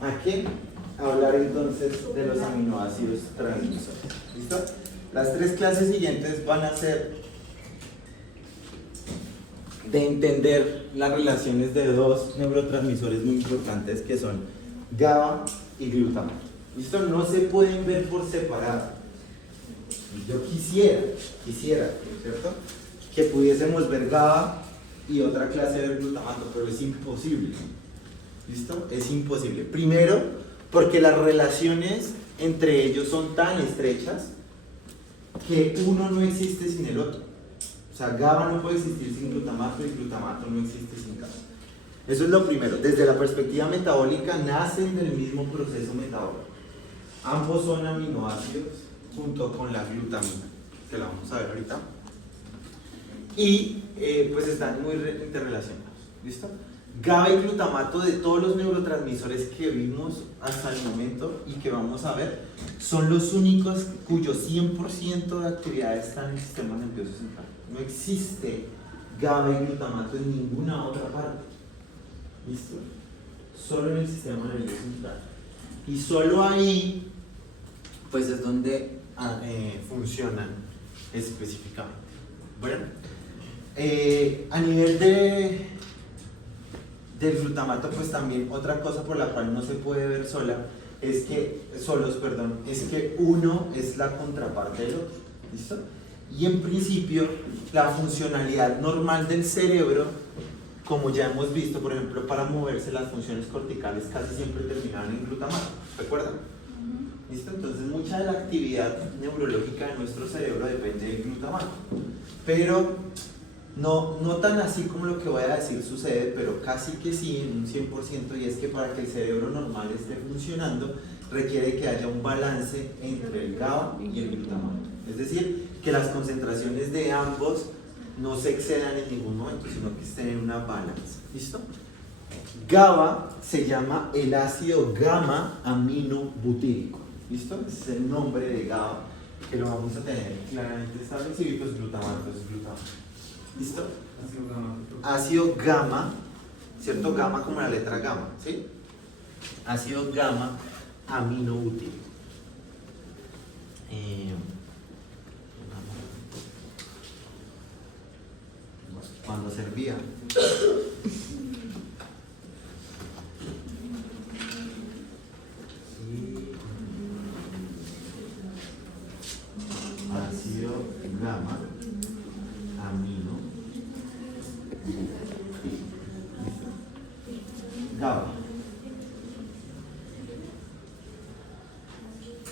¿A qué? A hablar entonces de los aminoácidos transmisores. ¿Listo? Las tres clases siguientes van a ser de entender las relaciones de dos neurotransmisores muy importantes que son GABA y glutamato. ¿Listo? No se pueden ver por separado. Yo quisiera, ¿cierto? Que pudiésemos ver GABA y otra clase de glutamato, pero es imposible. ¿Listo? Es imposible. Primero, porque las relaciones entre ellos son tan estrechas que uno no existe sin el otro. O sea, GABA no puede existir sin glutamato y glutamato no existe sin GABA. Eso es lo primero. Desde la perspectiva metabólica, nacen del mismo proceso metabólico. Ambos son aminoácidos junto con la glutamina, que la vamos a ver ahorita. Y pues están muy interrelacionados. ¿Listo? GABA y glutamato, de todos los neurotransmisores que vimos hasta el momento y que vamos a ver, son los únicos cuyo 100% de actividad está en el sistema nervioso central. No existe GABA y glutamato en ninguna otra parte. ¿Listo? Solo en el sistema nervioso central. Y solo ahí, pues es donde funcionan específicamente. Bueno, a nivel del glutamato, pues también otra cosa por la cual no se puede ver es que uno es la contraparte del otro. ¿Listo? Y en principio, la funcionalidad normal del cerebro, como ya hemos visto, por ejemplo, para moverse las funciones corticales casi siempre terminaban en glutamato. ¿Recuerdan? ¿Listo? Entonces, mucha de la actividad neurológica de nuestro cerebro depende del glutamato. Pero no tan así como lo que voy a decir sucede, pero casi que sí, en un 100%, y es que para que el cerebro normal esté funcionando, requiere que haya un balance entre el GABA y el glutamato. Es decir, que las concentraciones de ambos no se excedan en ningún momento, sino que estén en una balanza. ¿Listo? GABA se llama el ácido gamma aminobutírico. ¿Listo? Ese es el nombre de GABA, que lo vamos a tener claramente establecido, y pues glutamato es glutamato. ¿Listo? Ácido gamma, ¿cierto? Gamma como la letra gamma, ¿sí? Ácido gamma aminobutírico. Cuando servía. Ácido gamma amino GABA.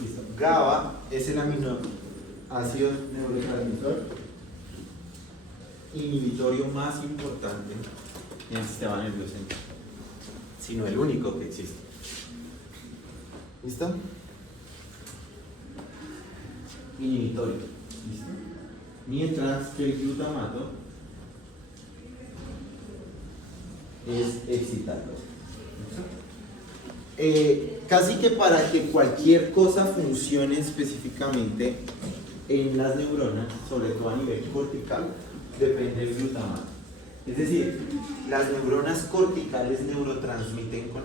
Listo. GABA es el aminoácido neurotransmisor inhibitorio más importante en el sistema nervioso central, sino el único que existe. ¿Listo? Inhibitorio. ¿Listo? Mientras que el glutamato es excitador. Casi que para que cualquier cosa funcione específicamente en las neuronas, sobre todo a nivel cortical, depende del glutamato. Es decir, las neuronas corticales neurotransmiten con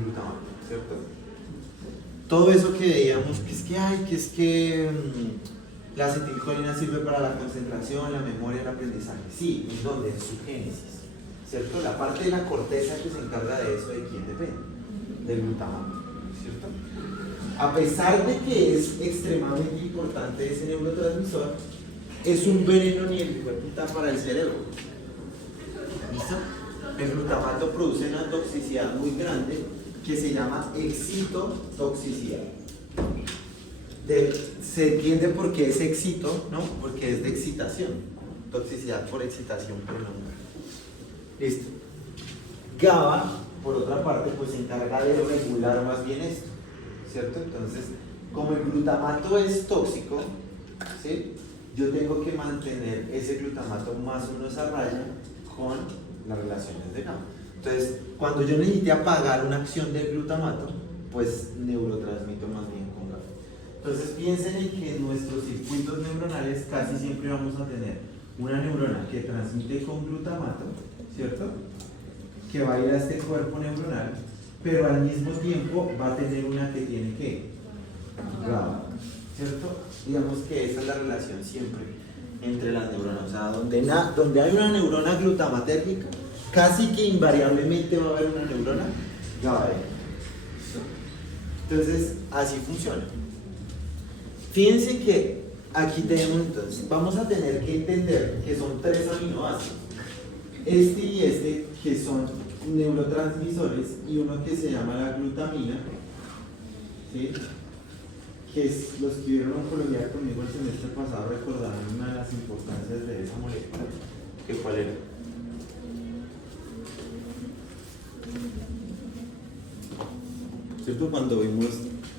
glutamato, ¿cierto? Todo eso que veíamos, que es que la acetilcolina sirve para la concentración, la memoria, el aprendizaje. Sí, ¿en dónde? En su génesis, ¿cierto? La parte de la corteza que se encarga de eso, ¿de quién depende? Del glutamato, ¿cierto? A pesar de que es extremadamente importante ese neurotransmisor, es un veneno ni el puta para el cerebro. ¿Listo? El glutamato produce una toxicidad muy grande que se llama excitotoxicidad. Se entiende por qué es excito, ¿no? Porque es de excitación. Toxicidad por excitación prolongada. Listo. GABA, por otra parte, pues se encarga de regular más bien esto, ¿cierto? Entonces, como el glutamato es tóxico, ¿sí? Yo tengo que mantener ese glutamato más o menos a raya con las relaciones de GABA. Entonces, cuando yo necesite apagar una acción del glutamato, pues neurotransmito más bien con GABA. Entonces, piensen en que en nuestros circuitos neuronales casi siempre vamos a tener una neurona que transmite con glutamato, ¿cierto? Que va a ir a este cuerpo neuronal, pero al mismo tiempo va a tener una que tiene que GABA, ¿cierto? Digamos que esa es la relación siempre entre las neuronas, o sea, donde hay una neurona glutamatérgica, casi que invariablemente va a haber una neurona GABAérgica. Entonces, así funciona. Fíjense que aquí tenemos, entonces, vamos a tener que entender que son 3 aminoácidos. Este y este, que son neurotransmisores, y uno que se llama la glutamina, ¿sí? Que es, los que vieron oncología conmigo el semestre pasado recordarán una de las importancias de esa molécula. ¿Qué cuál era? ¿Cierto? Cuando vimos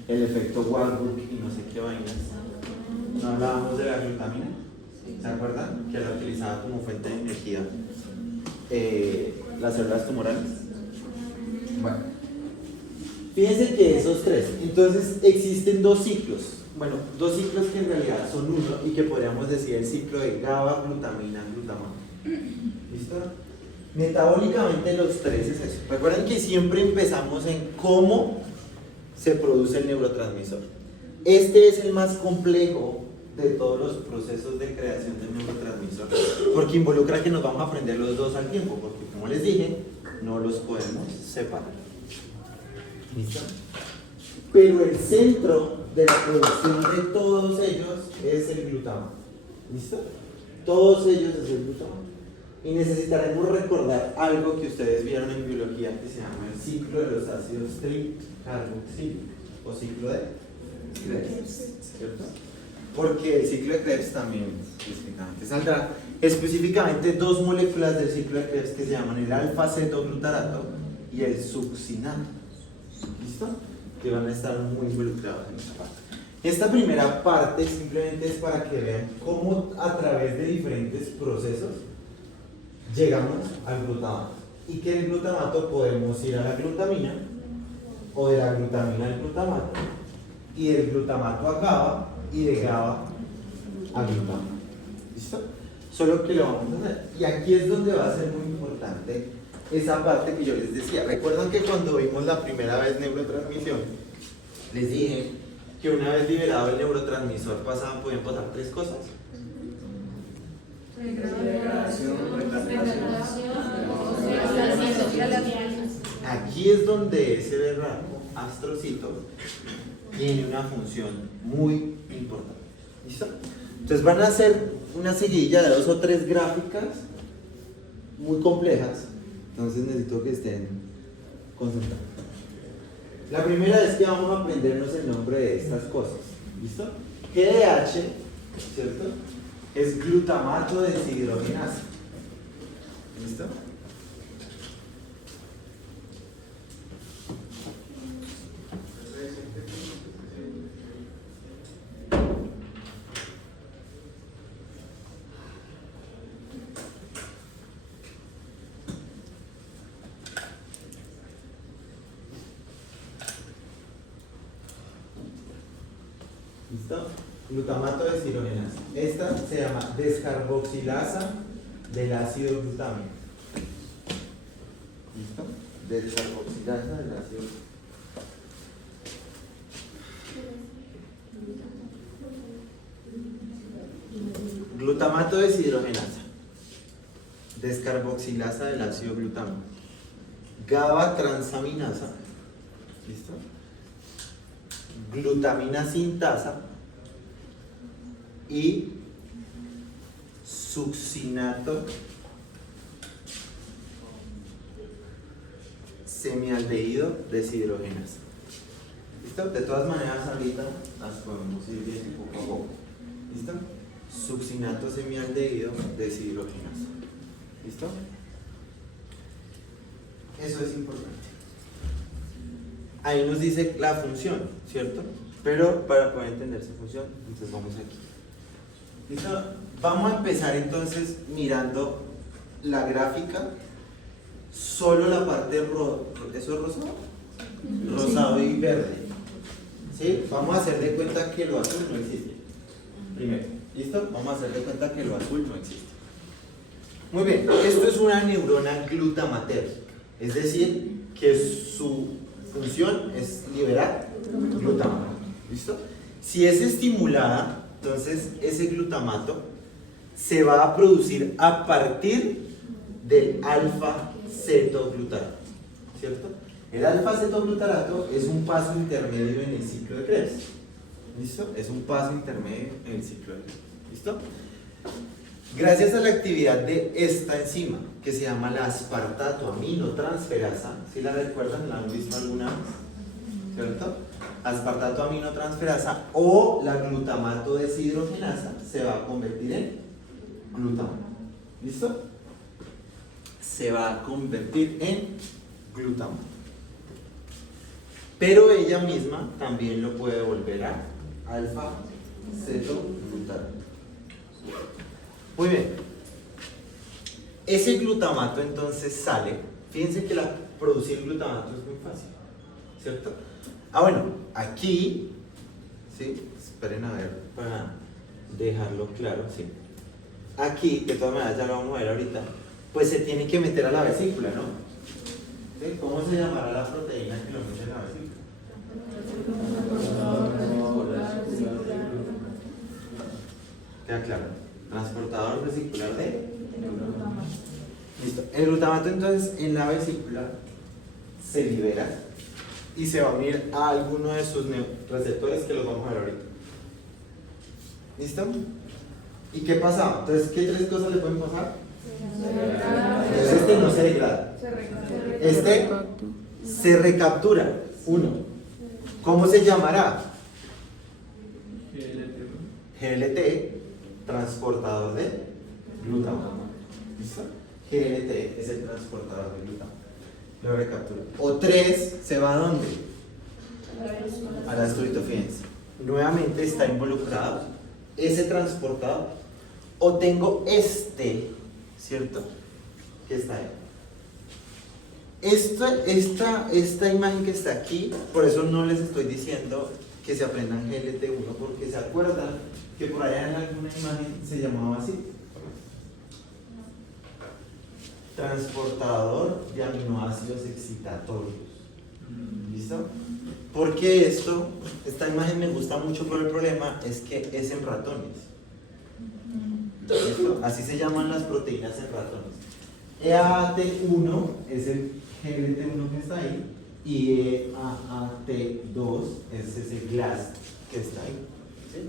el efecto Warburg y no sé qué vainas, ¿no hablábamos de la glutamina? ¿Se acuerdan? Que la utilizaba como fuente de energía las células tumorales. Bueno, fíjense que esos 3, entonces existen 2 ciclos. Bueno, 2 ciclos que en realidad son uno y que podríamos decir el ciclo de GABA, glutamina, glutamato. ¿Listo? Metabólicamente los 3 es eso. Recuerden que siempre empezamos en cómo se produce el neurotransmisor. Este es el más complejo de todos los procesos de creación del neurotransmisor, porque involucra que nos vamos a aprender los 2 al tiempo, porque como les dije, no los podemos separar. ¿Listo? Pero el centro de la producción de todos ellos es el glutamato. ¿Listo? Todos ellos es el glutamato. Y necesitaremos recordar algo que ustedes vieron en biología que se llama el ciclo de los ácidos tricarboxílicos o ciclo de Krebs, ¿cierto? Porque el ciclo de Krebs también específicamente saldrá específicamente 2 moléculas del ciclo de Krebs que se llaman el alfa-cetoglutarato y el succinato. ¿Listo? Que van a estar muy involucrados en esta parte. Esta primera parte simplemente es para que vean cómo a través de diferentes procesos llegamos al glutamato. Y que del glutamato podemos ir a la glutamina, o de la glutamina al glutamato, y del glutamato a GABA, y de GABA a glutamato. ¿Listo? Solo que lo vamos a hacer. Y aquí es donde va a ser muy importante esa parte que yo les decía. ¿Recuerdan que cuando vimos la primera vez neurotransmisión, les dije que una vez liberado el neurotransmisor podían pasar 3 cosas? Aquí es donde ese berraco astrocito tiene una función muy importante. ¿Listo? Entonces van a hacer una seguidilla de 2 o 3 gráficas muy complejas. Entonces necesito que estén concentrados. La primera es que vamos a aprendernos el nombre de estas cosas. ¿Listo? GDH, ¿cierto? Es glutamato deshidrogenasa. ¿Listo? ¿Listo? Glutamato deshidrogenasa. Esta se llama descarboxilasa del ácido glutámico. ¿Listo? Descarboxilasa del ácido glutamato deshidrogenasa. Descarboxilasa del ácido glutámico. GABA transaminasa. ¿Listo? Glutamina sintasa y succinato semialdehído deshidrogenasa. ¿Listo? De todas maneras ahorita las podemos ir viendo poco a poco. ¿Listo? Succinato semialdehído deshidrogenasa. ¿Listo? Eso es importante. Ahí nos dice la función, ¿cierto? Pero para poder entender esa función, entonces vamos aquí. ¿Listo? Vamos a empezar entonces mirando la gráfica, solo la parte ¿eso es rosado? Rosado y verde. ¿Sí? Vamos a hacer de cuenta que lo azul no existe. Primero, ¿listo? Vamos a hacer de cuenta que lo azul no existe. Muy bien, esto es una neurona glutamatérgica, es decir, que su función es liberar glutamato. ¿Listo? Si es estimulada, entonces ese glutamato se va a producir a partir del alfa-cetoglutarato, ¿cierto? El alfa-cetoglutarato es un paso intermedio en el ciclo de Krebs. ¿Listo? Es un paso intermedio en el ciclo de Krebs. ¿Listo? Gracias a la actividad de esta enzima, que se llama la aspartato aminotransferasa, ¿sí la recuerdan? ¿La han visto alguna vez? ¿Cierto? Aspartato aminotransferasa o la glutamato deshidrogenasa se va a convertir en glutamato. ¿Listo? Se va a convertir en glutamato. Pero ella misma también lo puede volver a alfa-cetoglutarato. Muy bien. Ese glutamato entonces sale. Fíjense que producir glutamato es muy fácil, ¿cierto? Bueno, aquí, ¿sí? Esperen a ver para dejarlo claro, ¿sí? Aquí, de todas maneras ya lo vamos a ver ahorita, pues se tiene que meter a la vesícula, ¿no? ¿Sí? ¿Cómo se llamará la proteína que lo mete en la vesícula? ¿Queda claro? Transportador vesicular de glutamato. Listo. El glutamato entonces en la vesícula se libera y se va a unir a alguno de sus receptores que los vamos a ver ahorita. ¿Listo? ¿Y qué pasa? Entonces, ¿qué tres cosas le pueden pasar? Entonces, este no se degrada. Este se recaptura. Uno. ¿Cómo se llamará? GLT, transportador de glutamato. ¿Listo? GLT es el transportador de glutamato. Lo recaptura. O tres, ¿se va a dónde? A la estreptofienes. Nuevamente está involucrado ese transportador. O tengo este, ¿cierto? Que está ahí. Esta imagen que está aquí, por eso no les estoy diciendo que se aprendan GLT1, porque se acuerdan que por allá en alguna imagen se llamaba así. Transportador de aminoácidos excitatorios. ¿Listo? Porque esta imagen me gusta mucho, pero el problema es que es en ratones. ¿Listo? Así se llaman las proteínas en ratones. EAAT1 es el GLT1 que está ahí y EAAT2 es ese GLAST que está ahí. ¿Sí?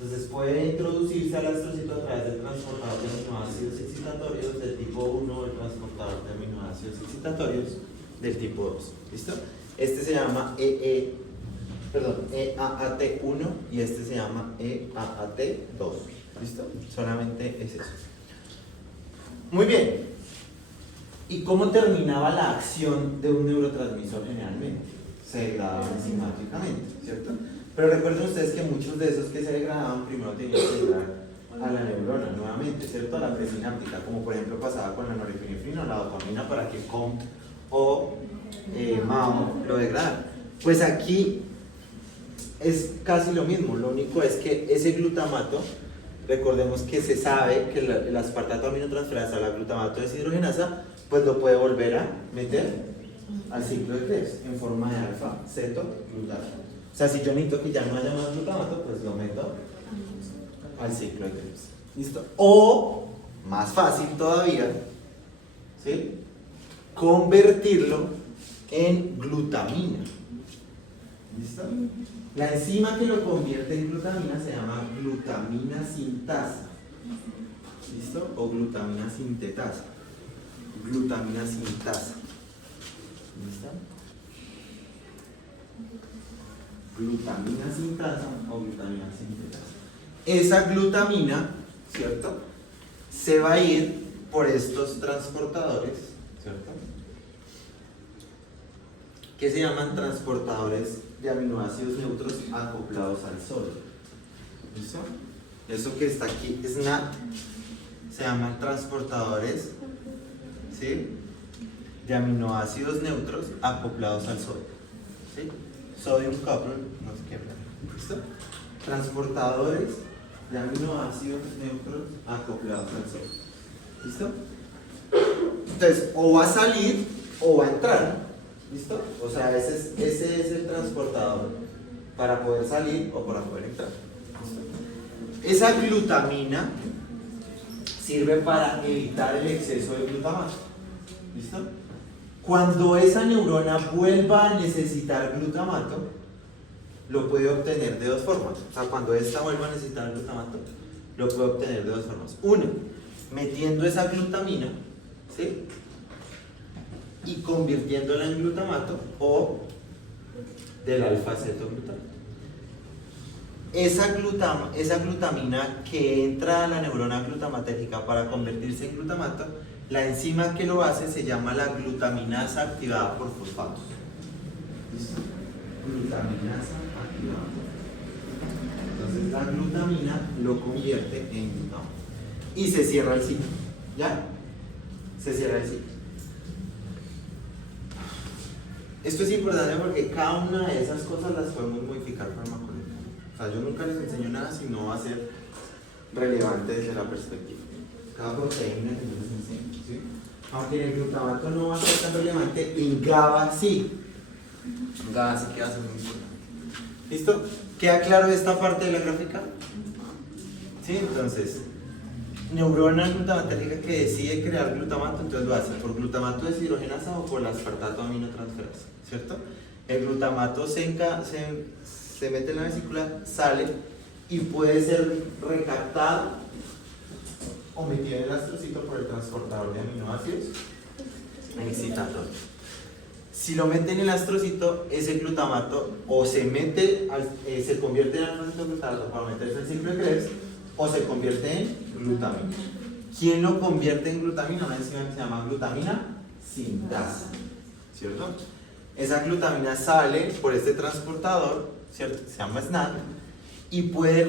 Entonces puede introducirse al astrocito a través del transportador de aminoácidos excitatorios del tipo 1 o el transportador de aminoácidos excitatorios del tipo 2. ¿Listo? Este se llama EAAT1 y este se llama EAAT2. ¿Listo? Solamente es eso. Muy bien. ¿Y cómo terminaba la acción de un neurotransmisor generalmente? Se degradaba enzimáticamente, ¿cierto? Pero recuerden ustedes que muchos de esos que se degradaban primero tenían que llegar a la neurona nuevamente, ¿cierto? A la presináptica, como por ejemplo pasaba con la norepinefrina o la dopamina para que COMT o MAO lo degradan. Pues aquí es casi lo mismo, lo único es que ese glutamato, recordemos que se sabe que el aspartato aminotransferasa, la glutamato deshidrogenasa, pues lo puede volver a meter al ciclo de Krebs en forma de alfa-cetoglutarato. O sea, si yo necesito que ya no haya más glutamato, pues lo meto al ciclo de Krebs. ¿Listo? O, más fácil todavía, ¿sí? Convertirlo en glutamina. ¿Listo? La enzima que lo convierte en glutamina se llama glutamina sintasa. ¿Listo? O glutamina sintetasa. Glutamina sintasa. ¿Listo? Glutamina sintasa o glutamina sintetasa. Esa glutamina, ¿cierto? Se va a ir por estos transportadores, ¿cierto? Que se llaman transportadores de aminoácidos neutros acoplados al sodio. ¿Listo? Eso que está aquí, SNAP, se llaman transportadores, ¿sí?, de aminoácidos neutros acoplados al sodio. ¿Sí? Sodium coupled, no sé qué. ¿Listo? Transportadores de aminoácidos neutros acoplados al sodio. ¿Listo? Entonces, o va a salir o va a entrar. ¿Listo? O sea, ese es el transportador para poder salir o para poder entrar. ¿Listo? Esa glutamina sirve para evitar el exceso de glutamato. ¿Listo? Cuando esa neurona vuelva a necesitar glutamato, lo puede obtener de dos formas. O sea, cuando esta vuelva a necesitar glutamato, lo puede obtener de dos formas. Una, metiendo esa glutamina, ¿sí?, y convirtiéndola en glutamato, o del alfa-cetoglutamato. Esa glutamina que entra a la neurona glutamatérgica para convertirse en glutamato, la enzima que lo hace se llama la glutaminasa activada por fosfatos. ¿Listo? Glutaminasa activada por fosfatos. Entonces la glutamina lo convierte en glutamato. Y se cierra el ciclo. ¿Ya? Se cierra el ciclo. Esto es importante porque cada una de esas cosas las podemos modificar farmacológicamente. O sea, yo nunca les enseño nada si no va a ser relevante desde la perspectiva. Cada proteína que yo les enseño, ¿sí? Aunque en el glutamato no va a ser tan relevante, en GABA sí. En GABA sí que va a ser muy importante. ¿Listo? ¿Queda claro esta parte de la gráfica? ¿Sí? Entonces, neurona glutamatérgica que decide crear glutamato, entonces lo hace por glutamato deshidrogenasa o por la aspartato aminotransferasa, ¿cierto? El glutamato se mete en la vesícula, sale y puede ser recaptado o metido en el astrocito por el transportador de aminoácidos excitatorio. Si lo mete en el astrocito, ese glutamato o se convierte en alfa-cetoglutamato para meterse en el ciclo de Krebs, o se convierte en glutamina. ¿Quién lo convierte en glutamina? Una enzima que se llama glutamina sintasa, ¿cierto? Esa glutamina sale por este transportador, ¿cierto?, se llama SNAD, y puede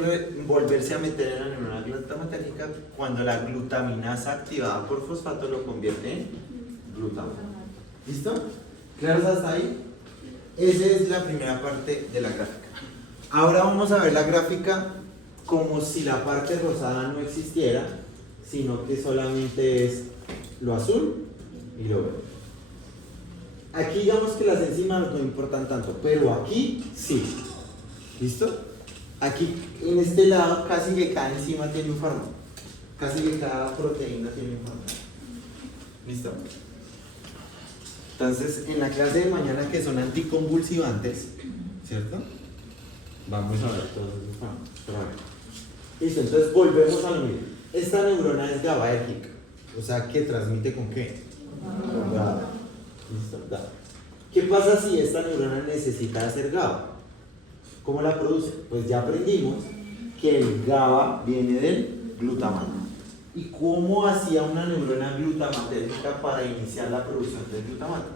volverse a meter en la neurona glutamatérgica cuando la glutaminasa activada por fosfato lo convierte en glutamato. ¿Listo? ¿Claros hasta ahí? Esa es la primera parte de la gráfica. Ahora vamos a ver la gráfica como si la parte rosada no existiera, sino que solamente es lo azul y lo verde. Aquí digamos que las enzimas no importan tanto, pero aquí sí. ¿Listo? Aquí en este lado casi que cada enzima tiene un fármaco, casi que cada proteína tiene un fármaco. ¿Listo? Entonces en la clase de mañana, que son anticonvulsivantes, ¿cierto?, vamos a ver todos esos fármacos. Listo, entonces volvemos a lo mismo. Esta neurona es GABAérgica, o sea que transmite ¿con qué? Con GABA. ¿Listo? GABA. ¿Qué pasa si esta neurona necesita hacer GABA? ¿Cómo la produce? Pues ya aprendimos que el GABA viene del glutamato. ¿Y cómo hacía una neurona glutamatérgica para iniciar la producción del glutamato?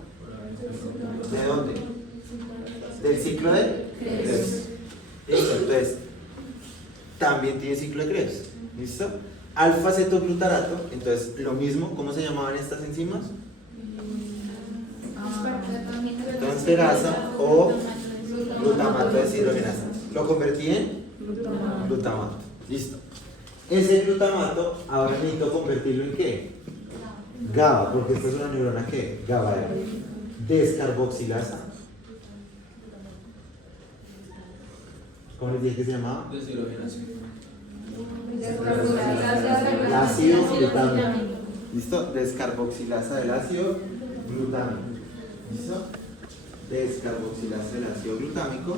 ¿De dónde? Del ciclo de Krebs. Listo, entonces también tiene ciclo de Krebs. ¿Listo? Alfa-cetoglutarato, entonces lo mismo. ¿Cómo se llamaban estas enzimas? Transferasa o glutamato deshidrogenasa. Lo convertí en glutamato. Listo. Ese glutamato ahora necesito convertirlo en ¿qué? GABA, porque esta es una neurona que GABA descarboxilasa. ¿Cómo les dije que se llamaba? Deshidrogenación. Ácido glutámico. ¿Listo? Descarboxilasa del ácido glutámico. ¿Listo? Descarboxilasa del ácido glutámico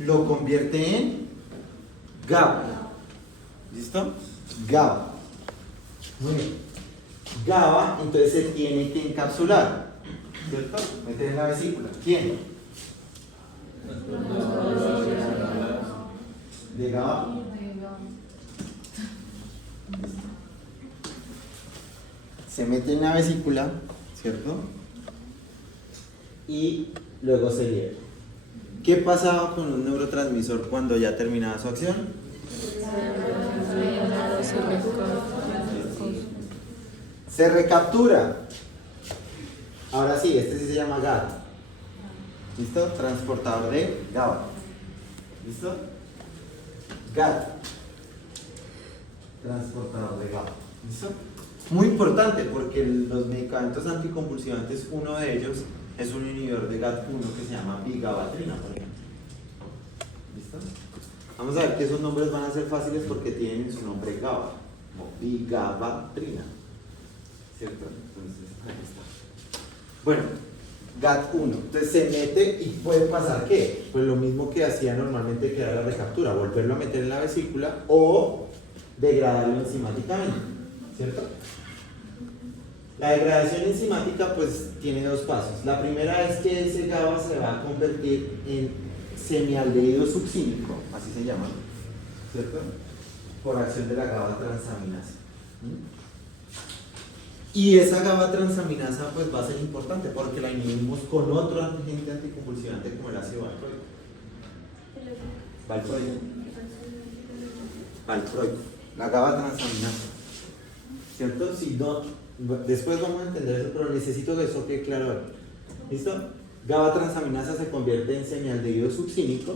lo convierte en GABA. ¿Listo? GABA. Muy bien. GABA entonces se tiene que encapsular, ¿cierto? Meter en la vesícula. ¿Quién? De GABA. Se mete en la vesícula, ¿cierto? Y luego se libera. ¿Qué pasaba con un neurotransmisor cuando ya terminaba su acción? Se recaptura. Ahora sí, este sí se llama GAD. ¿Listo? Transportador de GABA. ¿Listo? GAD. Transportador de GABA. ¿Listo? Muy importante porque los medicamentos anticonvulsivantes, uno de ellos es un inhibidor de GAT1 que se llama vigabatrina, por ejemplo. ¿Listo? Vamos a ver que esos nombres van a ser fáciles porque tienen su nombre GABA, como vigabatrina. ¿Cierto? Entonces, ahí está. Bueno, GAT1. Entonces se mete y puede pasar ¿qué? Pues lo mismo que hacía normalmente, que era la recaptura, volverlo a meter en la vesícula o degradarlo enzimáticamente, ¿cierto? La degradación enzimática pues tiene dos pasos. La primera es que ese GABA se va a convertir en semialdehído succínico, así se llama, ¿cierto? Por acción de la GABA transaminasa. Y esa GABA transaminasa pues va a ser importante porque la inhibimos con otro agente anticonvulsivante como el ácido valproico. Valproico. La GABA transaminasa. ¿Cierto? Si no, después vamos a entender eso, pero necesito que eso quede claro ahora. ¿Listo? GABA transaminasa se convierte en semialdehído succínico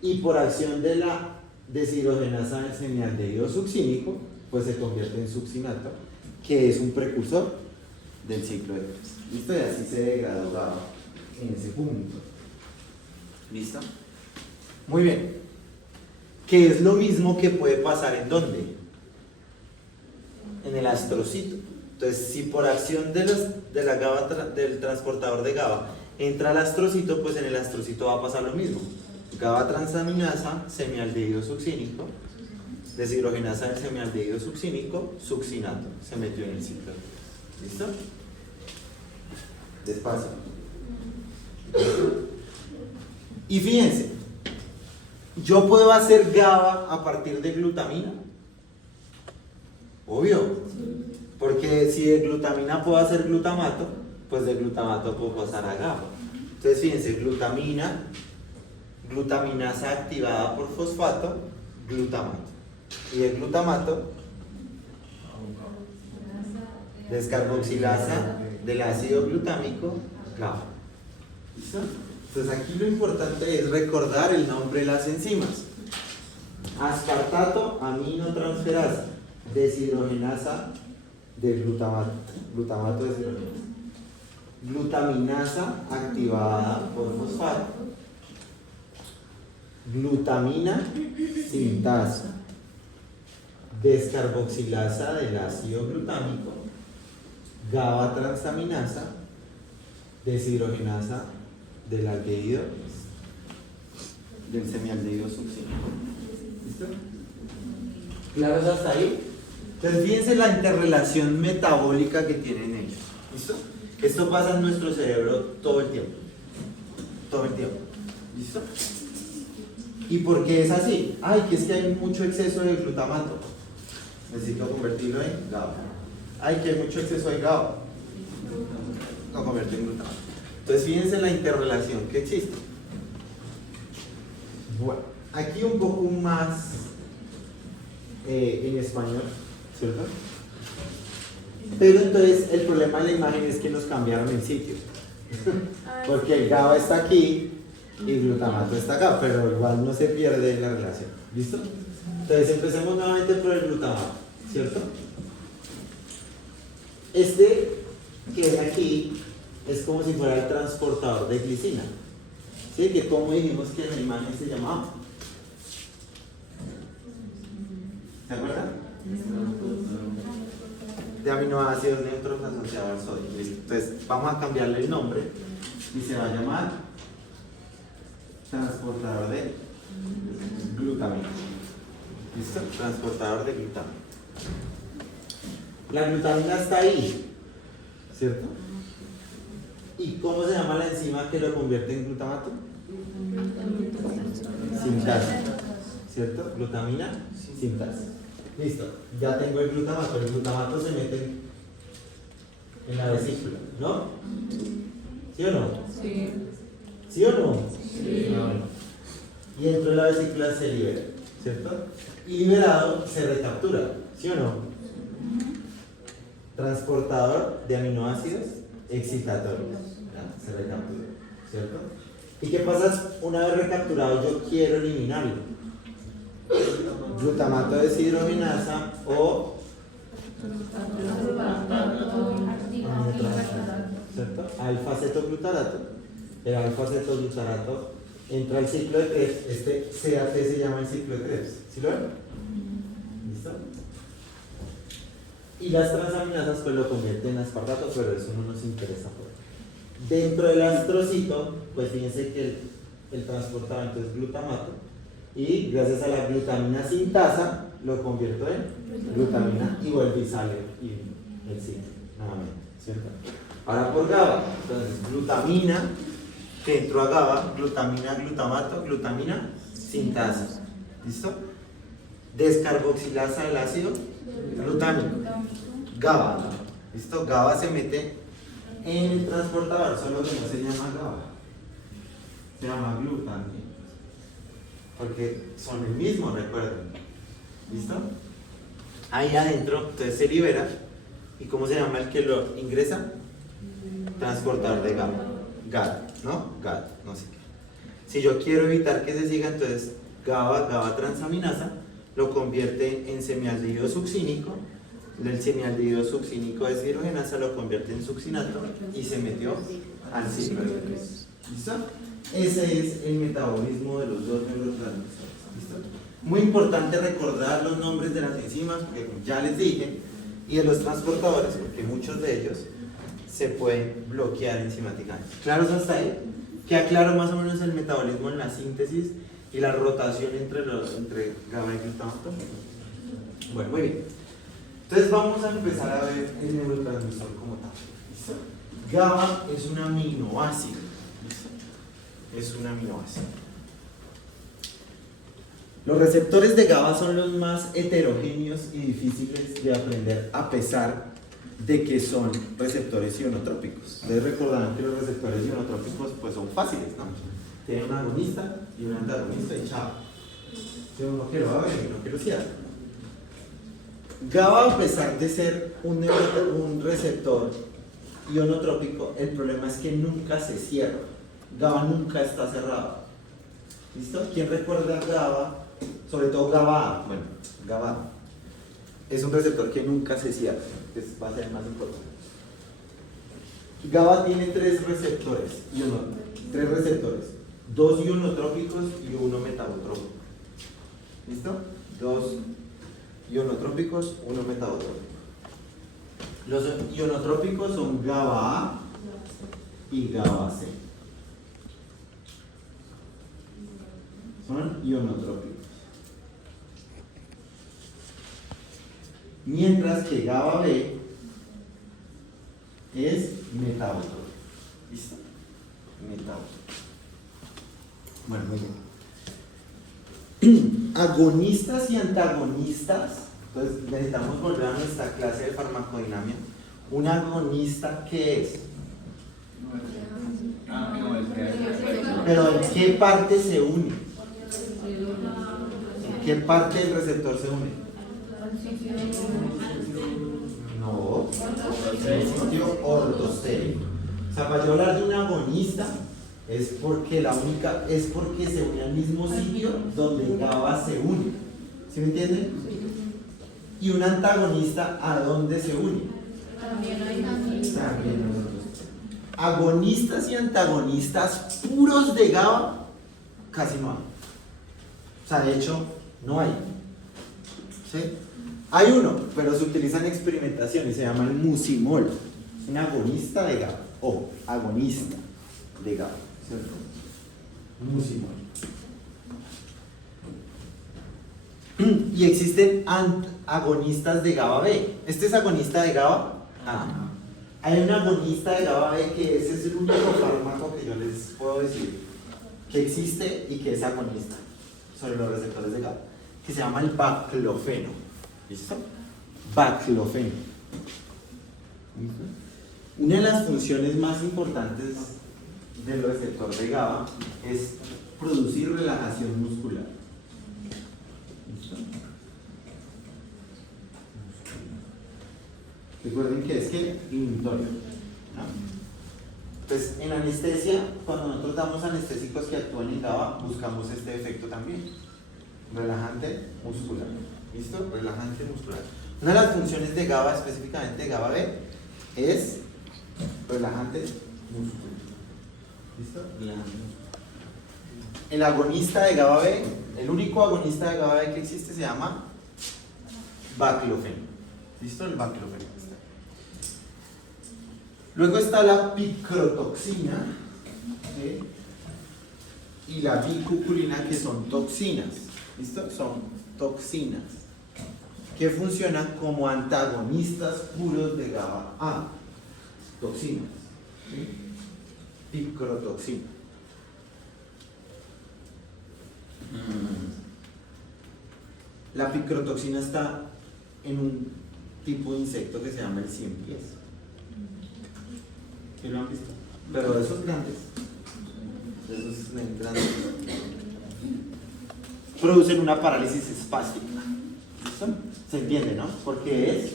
y por acción de la deshidrogenasa del semialdehído succínico pues se convierte en succinato, que es un precursor del ciclo de Krebs. ¿Listo? Y así se degradó GABA en ese punto. ¿Listo? Muy bien. Que es lo mismo que puede pasar ¿en dónde? En el astrocito. Entonces, si por acción de la GABA, del transportador de GABA entra al astrocito, pues en el astrocito va a pasar lo mismo. GABA transaminasa, semialdehído succínico, deshidrogenasa del semialdehído succínico, succinato, se metió en el ciclo. ¿Listo? Despacio. Y fíjense, yo puedo hacer GABA a partir de glutamina. Obvio, porque si de glutamina puedo hacer glutamato, pues de glutamato puedo pasar a GABA. Entonces fíjense, glutamina, glutaminasa activada por fosfato, glutamato. Y el glutamato, descarboxilasa del ácido glutámico, GABA. ¿Listo? Entonces aquí lo importante es recordar el nombre de las enzimas. Aspartato aminotransferasa, deshidrogenasa del glutamato deshidrogenasa. Glutaminasa activada por fosfato. Glutamina sintasa. Descarboxilasa del ácido glutámico. GABA transaminasa. Deshidrogenasa del aldehído, del semialdehído succínico. ¿Listo? ¿Claros hasta ahí? Entonces fíjense la interrelación metabólica que tienen ellos. ¿Listo? Esto pasa en nuestro cerebro todo el tiempo. Todo el tiempo. ¿Listo? ¿Y por qué es así? Ay, que es que hay mucho exceso de glutamato. Necesito convertirlo en GABA. Ay, que hay mucho exceso de GABA. Lo convierto en glutamato. Entonces fíjense la interrelación que existe. Bueno, aquí un poco más en español, ¿cierto? Pero entonces el problema de la imagen es que nos cambiaron el sitio. Porque el GABA está aquí y el glutamato está acá, pero igual no se pierde la relación. ¿Listo? Entonces empecemos nuevamente por el glutamato, ¿cierto? Este que es aquí es como si fuera el transportador de glicina. ¿Sí? Que como dijimos que en la imagen se llamaba. ¿Se acuerdan? De aminoácidos neutros asociados al sodio. ¿Listo? Entonces vamos a cambiarle el nombre y se va a llamar transportador de glutamina. ¿Listo? Transportador de glutamina. La glutamina está ahí, ¿cierto? ¿Y cómo se llama la enzima que lo convierte en glutamato? Sintasa, ¿cierto? Glutamina sintasa. Listo, ya tengo el glutamato. El glutamato se mete en la vesícula, ¿no? ¿Sí o no? Sí. ¿Sí o no? Sí. Ah, bueno. Y dentro de la vesícula se libera, ¿cierto? Y liberado se recaptura, ¿sí o no? Transportador de aminoácidos excitatorios. Ya, se recaptura, ¿cierto? ¿Y qué pasa una vez recapturado? Yo quiero eliminarlo. Glutamato deshidrogenasa o ¿cierto? Alfa-cetoglutarato. El alfa-cetoglutarato entra al ciclo de Krebs. Este CAT se llama el ciclo de Krebs. ¿Sí lo ven? ¿Listo? Y las transaminasas pues lo convierten en aspartato, pero eso no nos interesa por ahí. Dentro del astrocito, pues fíjense que el transportador es glutamato, y gracias a la glutamina sintasa lo convierto en glutamina y vuelve y sale el ciclo nuevamente, ¿cierto? Ahora por GABA, entonces glutamina que entró a GABA, glutamina, glutamato, glutamina sintasa, ¿listo? Descarboxilasa del ácido glutámico, GABA, ¿listo? GABA se mete en el transportador, solo que no se llama GABA, se llama glutamina, porque son el mismo, recuerden, ¿listo? Ahí adentro, entonces se libera, ¿y cómo se llama el que lo ingresa? Transportador de GABA, GAD, ¿no? GAD, no sé qué. Si yo quiero evitar que se siga, entonces GABA transaminasa lo convierte en semialdehído succínico. El semialdehído succínico de deshidrogenasa lo convierte en succinato y se metió al ciclo de Krebs. ¿Listo? Ese es el metabolismo de los dos neurotransmisores. ¿Listo? Muy importante recordar los nombres de las enzimas, porque como ya les dije, y de los transportadores, porque muchos de ellos se pueden bloquear enzimáticamente. ¿Claros hasta ahí? Queda claro más o menos el metabolismo en la síntesis y la rotación entre GABA y glutamato. Bueno, muy bien. Entonces vamos a empezar a ver el neurotransmisor como tal. ¿Listo? GABA es un aminoácido. ¿Listo? Es un aminoácido. Los receptores de GABA son los más heterogéneos y difíciles de aprender, a pesar de que son receptores ionotrópicos. Ustedes recordarán que los receptores ionotrópicos pues son fáciles, ¿no? Tienen un agonista y un antagonista y chao. Si uno quiere va a ver y no quiero decir. GABA, a pesar de ser un receptor ionotrópico, el problema es que nunca se cierra. GABA nunca está cerrado. ¿Listo? ¿Quién recuerda GABA? Sobre todo GABA. Bueno, GABA es un receptor que nunca se cierra, que va a ser más importante. GABA tiene tres receptores, dos ionotrópicos y uno metabotrópico. ¿Listo? Dos ionotrópicos, uno metabotrópico. Los ionotrópicos son GABA A y GABA C. Son ionotrópicos. Mientras que GABA B es metabotrópico. ¿Listo? Metabotrópico. Bueno, muy bien. Agonistas y antagonistas. Entonces necesitamos volver a nuestra clase de farmacodinámica. ¿Un agonista qué es? Pero ¿en qué parte se une? ¿En qué parte del receptor se une? No, en el sitio ortostérico. O sea, para yo hablar de un agonista es porque se une al mismo sitio donde GABA se une. ¿Sí me entienden? Y un antagonista, ¿a dónde se une? También nosotros. Agonistas y antagonistas puros de GABA casi no hay. O sea, de hecho, no hay. ¿Sí? Hay uno, pero se utiliza en experimentación y se llama el mucimol. Un agonista de GABA. O agonista de GABA. ¿Cierto? Mucimol. Y existen agonistas de GABA B. Este es agonista de GABA A. Hay un agonista de GABA B que ese es el único fármaco que yo les puedo decir que existe y que es agonista sobre los receptores de GABA, que se llama el baclofeno. ¿Listo? Baclofeno. ¿Listo? Una de las funciones más importantes del receptor de GABA es producir relajación muscular. ¿Listo? Recuerden que es que inhibitorio, ¿no? Entonces, en anestesia, cuando nosotros damos anestésicos que actúan en GABA, buscamos este efecto también. Relajante muscular. ¿Listo? Relajante muscular. Una de las funciones de GABA, específicamente de GABA B, es relajante músculo. ¿Listo? Relajante. El agonista de GABA B, el único agonista de GABA B que existe se llama baclofen. ¿Listo? El baclofen. Luego está la picrotoxina, ¿sí? Y la bicuculina, que son toxinas. ¿Listo? Son toxinas que funcionan como antagonistas puros de GABA A. Toxinas, ¿sí? Picrotoxina. La picrotoxina está en un tipo de insecto que se llama el 100 pies. ¿Sí lo han visto? Pero de esos grandes. De esos grandes. Producen una parálisis espástica. ¿Listo? ¿Se entiende, no? Porque es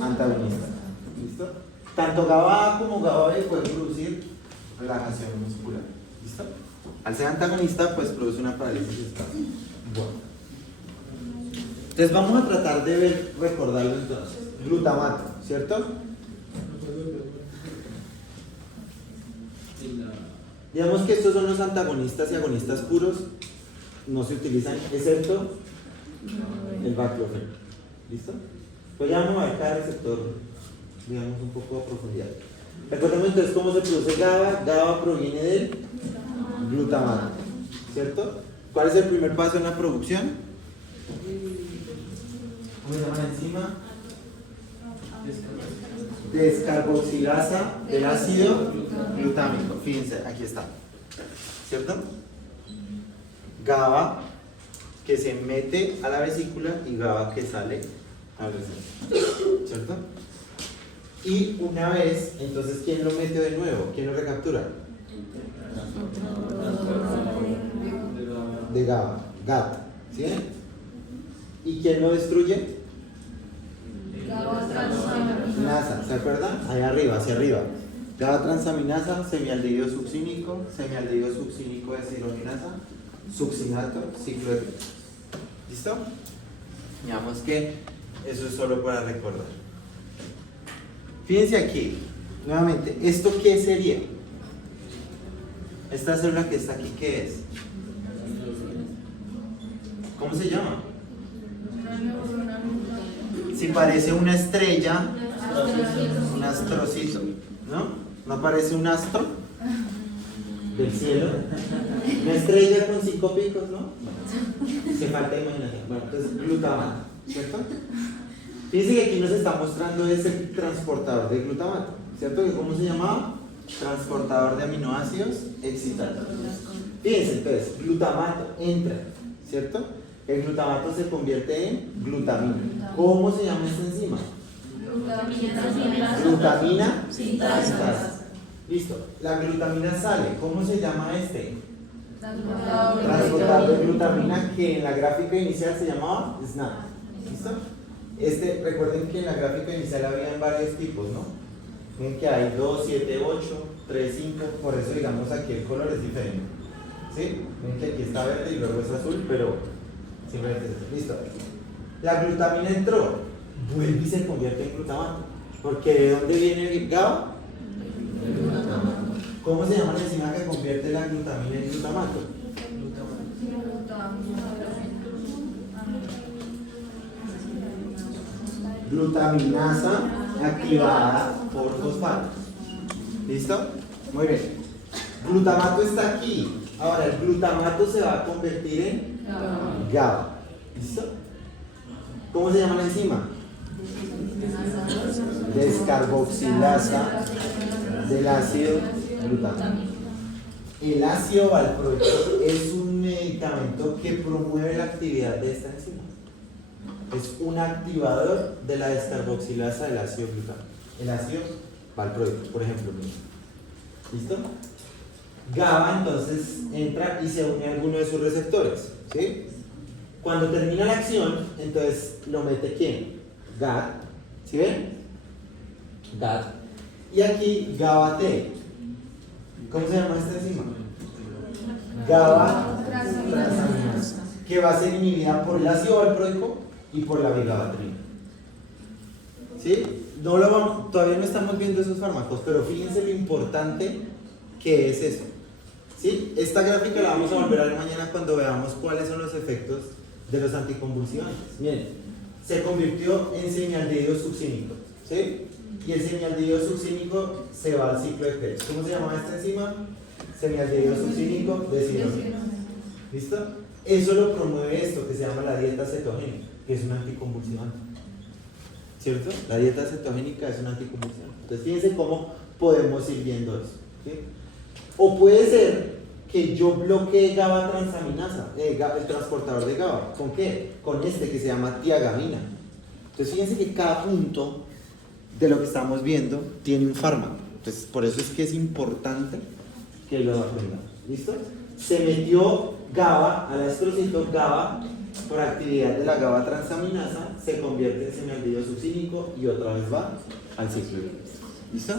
antagonista. ¿Listo? Tanto GABA A como GABA B pueden producir relajación muscular. ¿Listo? Al ser antagonista, pues produce una parálisis espástica. Bueno. Entonces vamos a tratar de ver, recordarlo entonces. Glutamato, ¿cierto? Digamos que estos son los antagonistas y agonistas puros, no se utilizan, excepto el baclofen. ¿Listo? Pues ya vamos a ver cada receptor, digamos, un poco a profundidad. Recordemos entonces cómo se produce GABA. GABA proviene del glutamato, ¿cierto? ¿Cuál es el primer paso en la producción? ¿Cómo se llama la enzima? Descarboxilasa del ácido glutámico. Fíjense, aquí está. ¿Cierto? GABA que se mete a la vesícula y GABA que sale a la vesícula. ¿Cierto? Y una vez, entonces, ¿quién lo mete de nuevo? ¿Quién lo recaptura? De GABA. GAT. ¿Sí? ¿Y quién lo destruye? Transaminasa, ¿se acuerdan? Ahí arriba, hacia arriba. GABA transaminasa, semialdehído succínico de deshidrogenasa, succinato, ciclo de... ¿Listo? Digamos que eso es solo para recordar. Fíjense aquí, nuevamente, ¿esto qué sería? Esta célula que está aquí, ¿qué es? ¿Cómo se llama? Si parece una estrella, un astrocito, ¿no? ¿No parece un astro del cielo? Una estrella con 5 picos, ¿no? Se falta imaginación. Bueno, entonces glutamato, ¿cierto? Fíjense que aquí nos está mostrando ese transportador de glutamato, ¿cierto? ¿Cómo se llamaba? Transportador de aminoácidos excitados. Fíjense, entonces, glutamato entra, ¿cierto? El glutamato se convierte en glutamina. ¿Cómo se llama esta enzima? Glutamina sintasa. Listo. La glutamina sale. ¿Cómo se llama este? Transportador de glutamina, que en la gráfica inicial se llamaba SNAP. ¿Listo? Recuerden que en la gráfica inicial habían varios tipos, ¿no? Ven que hay 2, 7, 8, 3, 5. Por eso, digamos, aquí el color es diferente. ¿Sí? Ven que aquí está verde y luego es azul, pero simplemente es eso. Listo. La glutamina entró, vuelve y se convierte en glutamato. Porque ¿de dónde viene el GABA? ¿Cómo se llama la enzima que convierte la glutamina en glutamato? Glutaminasa activada por fosfatos. ¿Listo? Muy bien. Glutamato está aquí. Ahora el glutamato se va a convertir en GABA. ¿Listo? ¿Cómo se llama la enzima? Descarboxilasa del ácido glutámico. El ácido valproico es un medicamento que promueve la actividad de esta enzima. Es un activador de la descarboxilasa del ácido glutámico. El ácido valproico, por ejemplo. ¿Listo? GABA entonces entra y se une a alguno de sus receptores. ¿Sí? Cuando termina la acción, entonces lo mete ¿quién? GAT. ¿Sí ven? GAT. Y aquí GABA-T. ¿Cómo se llama esta enzima? GABA transaminasa, que va a ser inhibida por el ácido valproico y por la bigabatrina. ¿Sí? Todavía no estamos viendo esos fármacos, pero fíjense lo importante que es eso. ¿Sí? Esta gráfica la vamos a volver a ver mañana cuando veamos cuáles son los efectos de los anticonvulsivantes. Miren, se convirtió en semialdehído succínico, ¿sí? Y el semialdehído succínico se va al ciclo de Krebs. ¿Cómo se llama esta enzima? Semialdehído succínico desinógeno. ¿Listo? Eso lo promueve esto que se llama la dieta cetogénica, que es un anticonvulsivante. ¿Cierto? La dieta cetogénica es un anticonvulsivante. Entonces fíjense cómo podemos ir viendo eso, ¿sí? O puede ser que yo bloquee GABA transaminasa, el transportador de GABA. ¿Con qué? Con este que se llama tiagamina. Entonces fíjense que cada punto de lo que estamos viendo tiene un fármaco. Entonces por eso es que es importante que lo aprendamos. ¿Listo? Se metió GABA al estrocito, GABA por actividad de la GABA transaminasa se convierte en semialdehído succínico y otra vez va al ciclo. ¿Listo?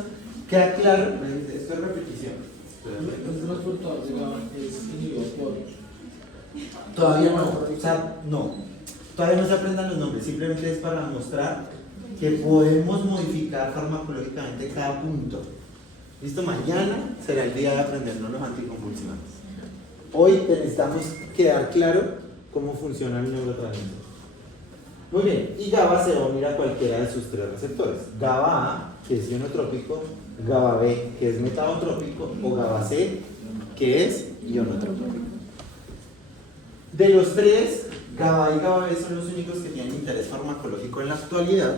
¿Queda claro? Esto es repetición. El transportador de GABA es inhibido por... Todavía no, o sea, no. Todavía no se aprendan los nombres, simplemente es para mostrar que podemos modificar farmacológicamente cada punto. ¿Listo? Mañana será el día de aprendernos los anticonvulsivantes. Hoy necesitamos quedar claro cómo funciona el neurotransmisor. Muy bien, y GABA se va a unir a cualquiera de sus tres receptores. GABA A, que es ionotrópico, GABA B, que es metabotrópico, o GABA C, que es ionotrópico. De los tres, GABA A y GABA B son los únicos que tienen interés farmacológico en la actualidad,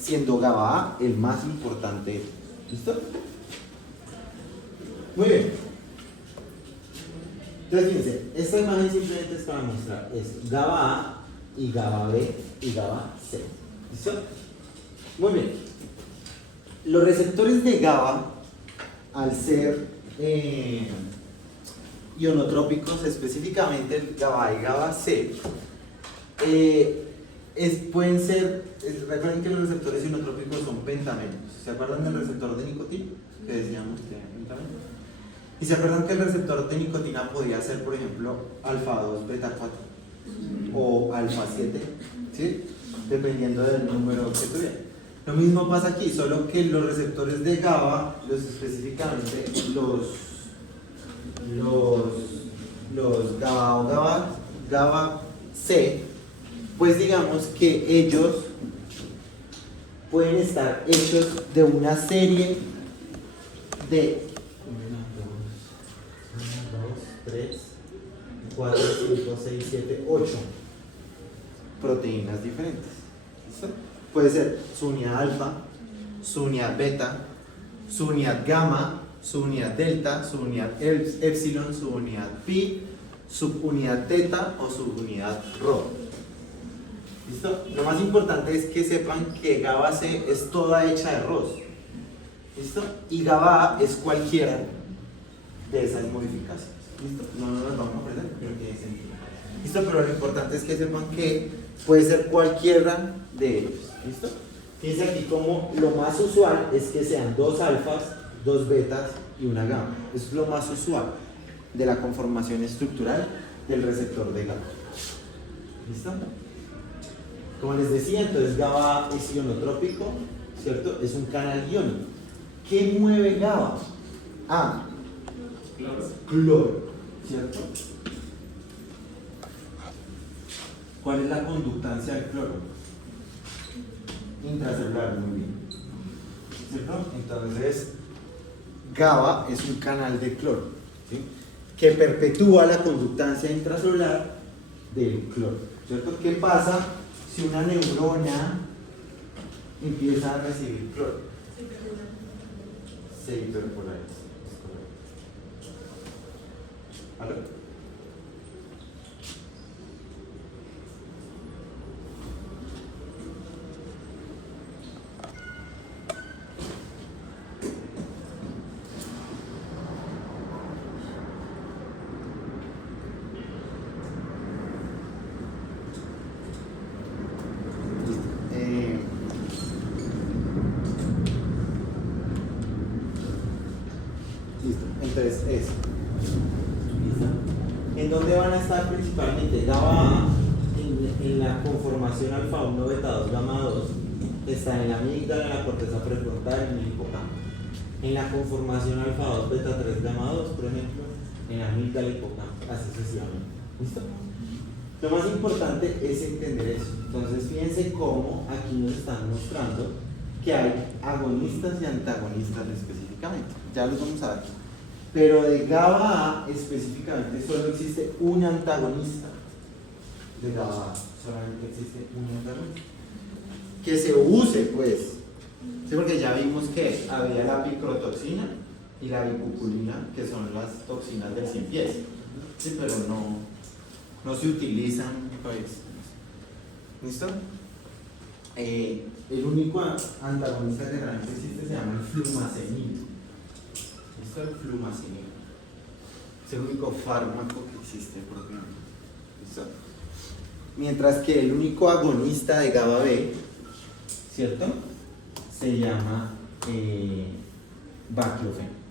siendo GABA A el más importante. ¿Listo? Muy bien. Entonces fíjense, esta imagen simplemente es para mostrar es GABA A y GABA B y GABA C. ¿Listo? Muy bien. Los receptores de GABA, al ser ionotrópicos, específicamente el GABA A y GABA C, pueden ser, recuerden que los receptores ionotrópicos son pentamenos. ¿Se acuerdan del receptor de nicotina? Que decíamos que era pentameno. ¿Y se acuerdan que el receptor de nicotina podía ser, por ejemplo, alfa 2, beta 4 o alfa 7? ¿Sí? Dependiendo del número que tuviera. Lo mismo pasa aquí, solo que los receptores de GABA, específicamente los GABA o GABA C, pues digamos que ellos pueden estar hechos de una serie de 3, 4, 5, 6, 7, 8 proteínas diferentes. ¿Listo? Puede ser su unidad alfa, su unidad beta, su unidad gamma, su unidad delta, su unidad epsilon, su unidad pi, subunidad teta o subunidad rho. ¿Listo? Lo más importante es que sepan que GABA C es toda hecha de ROS. ¿Listo? Y GABA A es cualquiera de esas modificaciones. ¿Listo? No las vamos a aprender, pero tiene sentido. ¿Listo? Pero lo importante es que sepan que puede ser cualquiera de ellos. ¿Listo? Fíjense aquí como lo más usual es que sean dos alfas, dos betas y una gamma. Eso es lo más usual de la conformación estructural del receptor de GABA. ¿Listo? Como les decía, entonces GABA es ionotrópico, ¿cierto? Es un canal iónico. ¿Qué mueve GABA? Cloro, ¿cierto? ¿Cuál es la conductancia del cloro? Intracelular, muy bien. ¿Cierto? Entonces, GABA es un canal de cloro, ¿sí? Que perpetúa la conductancia intracelular del cloro, ¿cierto? ¿Qué pasa si una neurona empieza a recibir cloro? Se hiperpolariza. ¿Aló? Listo, entonces eso. ¿En dónde van a estar principalmente? GABA A en la conformación alfa 1, beta 2, gamma 2 está en la amígdala, en la corteza prefrontal, en el hipocampo. En la conformación alfa 2, beta 3, gamma 2, por ejemplo, en la amígdala, hipocampo, así sucesivamente. ¿Listo? Lo más importante es entender eso. Entonces, fíjense cómo aquí nos están mostrando que hay agonistas y antagonistas específicamente. Ya los vamos a ver. Pero de GABA A específicamente solo existe un antagonista. De GABA A solamente existe un antagonista. Que se use, pues. Sí, porque ya vimos que había la picrotoxina y la bicuculina, que son las toxinas del cien pies. Sí, pero no se utilizan, pues. ¿Listo? El único antagonista que realmente existe se llama el flumazenil. ¿Listo? El flumazenil. Es el único fármaco que existe propiamente. ¿Listo? Mientras que el único agonista de GABA B, ¿cierto? Se llama baclofeno.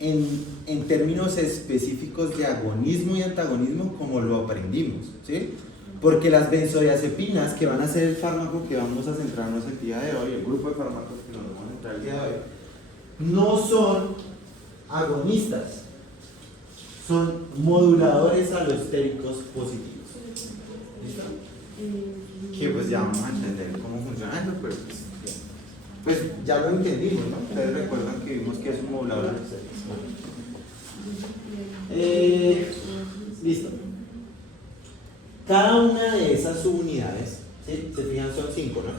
En términos específicos de agonismo y antagonismo, como lo aprendimos, ¿sí? Porque las benzodiazepinas, que van a ser el fármaco que vamos a centrarnos el día de hoy, el grupo de fármacos que nos vamos a centrar el día de hoy, no son agonistas, son moduladores alostéricos positivos. ¿Listo? Que pues ya vamos a entender cómo funciona eso, pero pues ya lo entendimos, ¿no? Ustedes recuerdan que vimos que es un modulador alostérico. Listo. Cada una de esas subunidades, ¿sí? Se fijan, son 5, ¿no?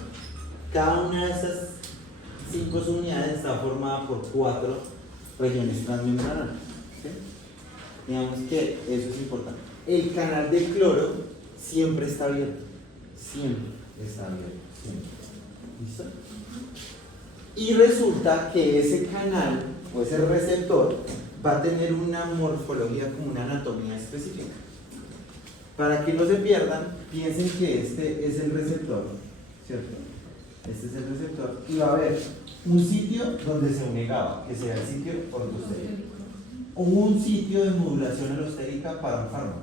Cada una de esas 5 subunidades está formada por 4 regiones transmembrananas, ¿sí? Digamos que eso es importante. El canal de cloro siempre está abierto. Siempre está abierto. Siempre. ¿Listo? Y resulta que ese canal, o ese receptor, va a tener una morfología como una anatomía específica. Para que no se pierdan, piensen que este es el receptor, ¿cierto? Este es el receptor y va a haber un sitio donde se une GABA, que será el sitio ortostérico, o un sitio de modulación alostérica para un fármaco,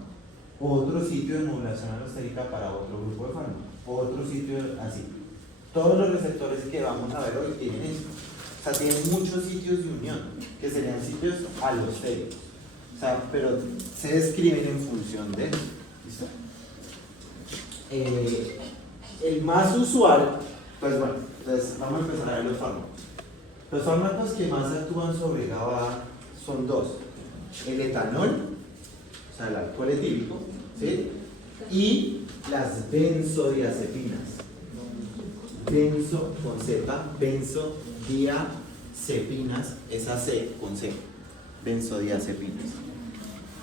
otro sitio de modulación alostérica para otro grupo de fármacos, otro sitio así. Todos los receptores que vamos a ver hoy tienen eso. O sea, tienen muchos sitios de unión, que serían sitios alostéricos. O sea, pero se describen en función de eso. ¿Listo? El más usual, pues bueno, entonces vamos a empezar a ver los fármacos. Los fármacos que más actúan sobre GABA son 2. El etanol, o sea, el alcohol etílico, ¿sí? Y las benzodiazepinas. Benzo con Z, benzodiazepinas, esa C con C, benzodiazepinas.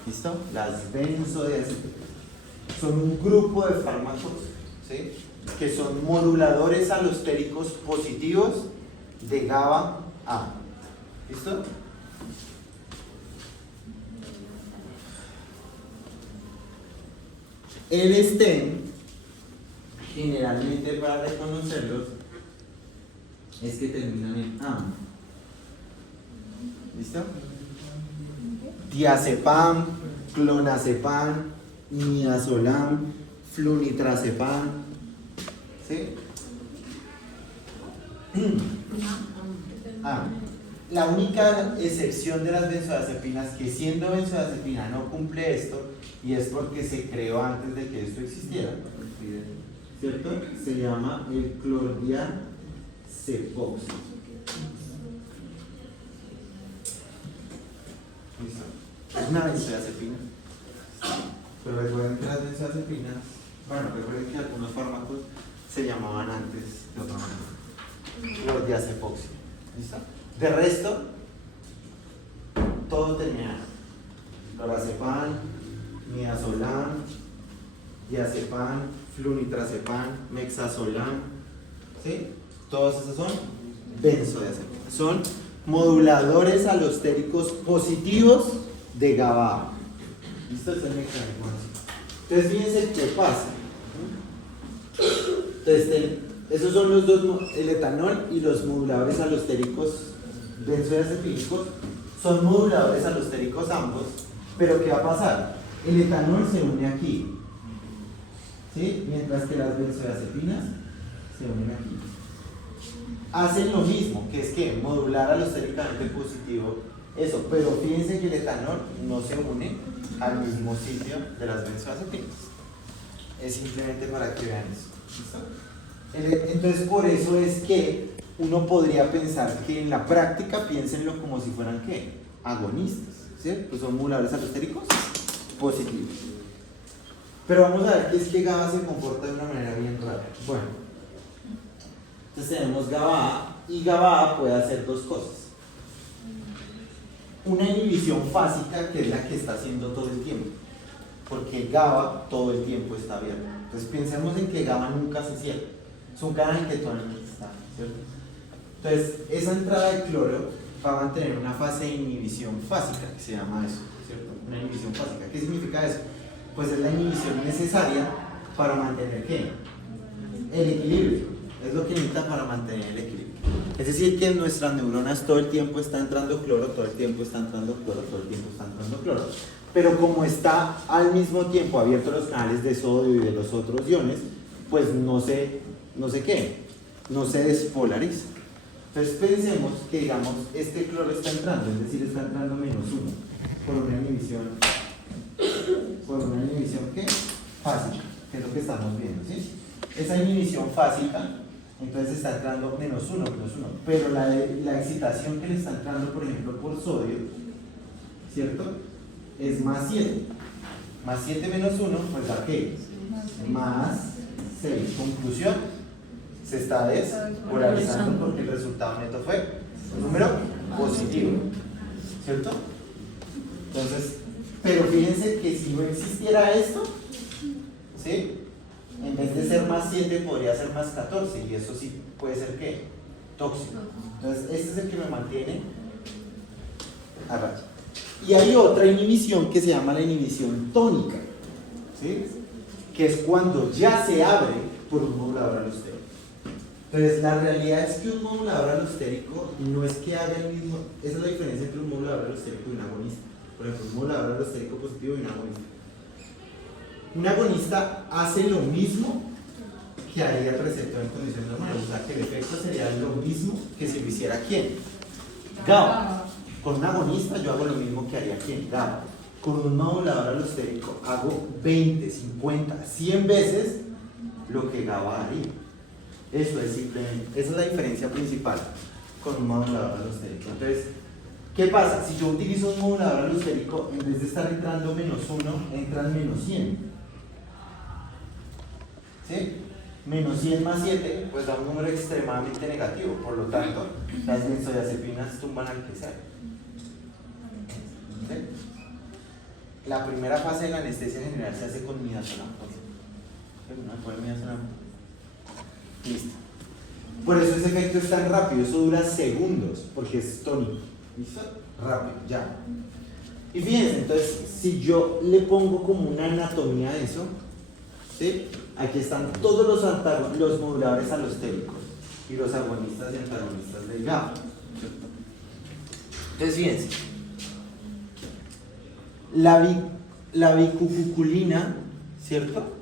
¿Listo? Las benzodiazepinas son un grupo de fármacos, ¿sí? Que son moduladores alostéricos positivos de GABA A. ¿Listo? El STEM, generalmente para reconocerlos, es que terminan en AM. ¿Listo? Diazepam, clonazepam, midazolam, flunitrazepam. ¿Sí? La única excepción de las benzodiazepinas, que siendo benzodiazepina no cumple esto, y es porque se creó antes de que esto existiera, ¿cierto? Se llama el clordiazepoxi. ¿Listo? Es una benzodiazepina. Pero recuerden que las benzodiazepinas, bueno, recuerden que algunos fármacos se llamaban antes de otra manera. Clordiazepoxi. ¿Listo? De resto, todo tenía lorazepam, midazolam, diazepam, flunitrazepam, mexazolam, ¿sí? Todos esos son benzodiazepinas. Son moduladores alostéricos positivos de GABA A. ¿Listo? Es el mecanismo así. Entonces, fíjense qué pasa. Entonces, esos son los dos, el etanol y los moduladores alostéricos benzodiazepínicos. Son moduladores alostéricos ambos, pero ¿qué va a pasar? El etanol se une aquí, ¿sí? Mientras que las benzodiazepinas se unen aquí. hacen lo mismo, que es que modular alostéricamente positivo, eso, pero fíjense que el etanol no se une al mismo sitio de las benzodiazepinas. Es simplemente para que vean eso. ¿Listo? Entonces, por eso es que uno podría pensar que en la práctica piénsenlo como si fueran ¿qué? Agonistas, ¿cierto? Pues son moduladores alostéricos positivos. Pero vamos a ver que es que GABA se comporta de una manera bien rara. Bueno, entonces tenemos GABA A y GABA A puede hacer dos cosas. Una inhibición fásica, que es la que está haciendo todo el tiempo, porque GABA todo el tiempo está abierto. Entonces pensemos en que GABA nunca se cierra, es un canal que todo el tiempo está, ¿cierto? Entonces esa entrada de cloro va a mantener una fase de inhibición fásica, que se llama eso, ¿cierto? Una inhibición fásica. ¿Qué significa eso? Pues es la inhibición necesaria para mantener ¿qué? El equilibrio, es lo que necesita para mantener el equilibrio. Es decir, que en nuestras neuronas todo el tiempo está entrando cloro, todo el tiempo está entrando cloro, todo el tiempo está entrando cloro. Pero como está al mismo tiempo abiertos los canales de sodio y de los otros iones, pues no se despolariza. Entonces pensemos que, digamos, este cloro está entrando, es decir, está entrando -1 por una inhibición ¿qué? Fásica, que es lo que estamos viendo, ¿sí? Esa inhibición fásica, entonces está entrando -1, pero la excitación que le está entrando, por ejemplo, por sodio, ¿cierto? Es +7. +7 menos 1, pues da ¿qué? +6. Conclusión, se está despolarizando porque el resultado neto fue un número positivo, ¿cierto? Entonces, pero fíjense que si no existiera esto, ¿sí? En vez de ser +7 podría ser +14 y eso sí puede ser ¿qué? Tóxico. Entonces este es el que me mantiene a raya. Y hay otra inhibición que se llama la inhibición tónica, ¿sí? Que es cuando ya se abre por un modulador alostérico. Entonces la realidad es que un modulador alostérico no es que haga el mismo, esa es la diferencia entre un modulador alostérico y un agonista. Por ejemplo, un modulador alostérico positivo y un agonista. Un agonista hace lo mismo que haría el receptor en condiciones normales, o sea que el efecto sería lo mismo que si lo hiciera ¿quién? GABA. Con un agonista yo hago lo mismo que haría ¿quién? GABA. Con un modulador alostérico hago 20, 50, 100 veces lo que GABA haría. Eso es simplemente, esa es la diferencia principal con un modulador alostérico. Entonces, ¿qué pasa? Si yo utilizo un modulador alostérico, en vez de estar entrando -1, entran -100. ¿Sí? -100 más 7, pues da un número extremadamente negativo. Por lo tanto, las benzodiazepinas tumban al que sea. ¿Sí? La primera fase de la anestesia general se hace con midazolam. Listo. Por eso ese efecto es tan rápido, eso dura segundos, porque es tónico. ¿Listo? Rápido, ya. Y fíjense, entonces, si yo le pongo como una anatomía a eso, ¿sí? Aquí están todos los moduladores alostéricos y los agonistas y antagonistas del GABA. Entonces, fíjense, la bicucuculina, ¿cierto?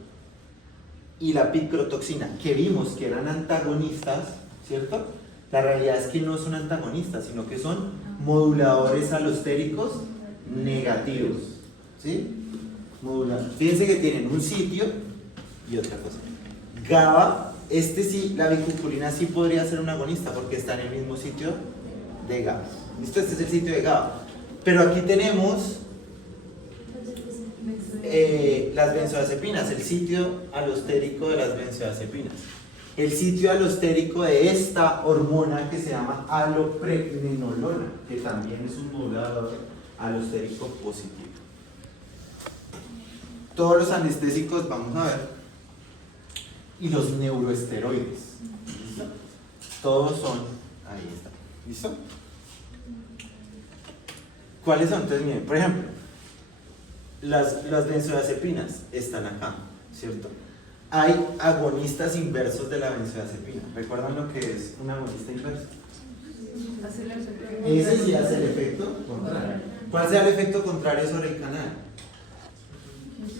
Y la picrotoxina, que vimos que eran antagonistas, ¿cierto? La realidad es que no son antagonistas, sino que son moduladores alostéricos negativos, ¿sí? Fíjense que tienen un sitio y otra cosa. GABA, sí, la bicuculina sí podría ser un agonista porque está en el mismo sitio de GABA. ¿Listo? Este es el sitio de GABA. Pero aquí tenemos las benzodiazepinas, el sitio alostérico de las benzodiazepinas. El sitio alostérico de esta hormona que se llama alopregnenolona, que también es un modulador alostérico positivo. Todos los anestésicos, vamos a ver, y los neuroesteroides. ¿Listo? Todos son, ahí está. ¿Listo? ¿Cuáles son? Entonces, miren, por ejemplo, las benzodiazepinas están acá, ¿cierto? Hay agonistas inversos de la benzodiazepina. ¿Recuerdan lo que es un agonista inverso? Ese sí hace el efecto contrario. ¿Cuál será el efecto contrario sobre el canal?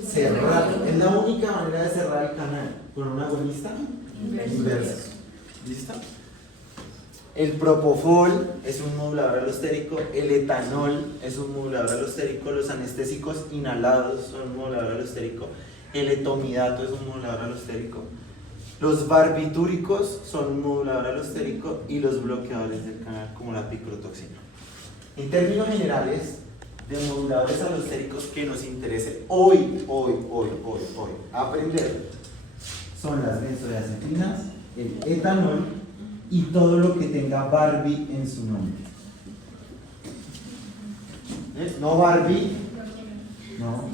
Cerrar. Es la única manera de cerrar el canal con un agonista inverso. ¿Listo? El propofol es un modulador alostérico, el etanol es un modulador alostérico, los anestésicos inhalados son un modulador alostérico, el etomidato es un modulador alostérico, los barbitúricos son un modulador alostérico y los bloqueadores del canal como la picrotoxina. En términos generales, de moduladores alostéricos que nos interese hoy aprender son las benzodiazepinas, el etanol y todo lo que tenga Barbie en su nombre. No Barbie, no,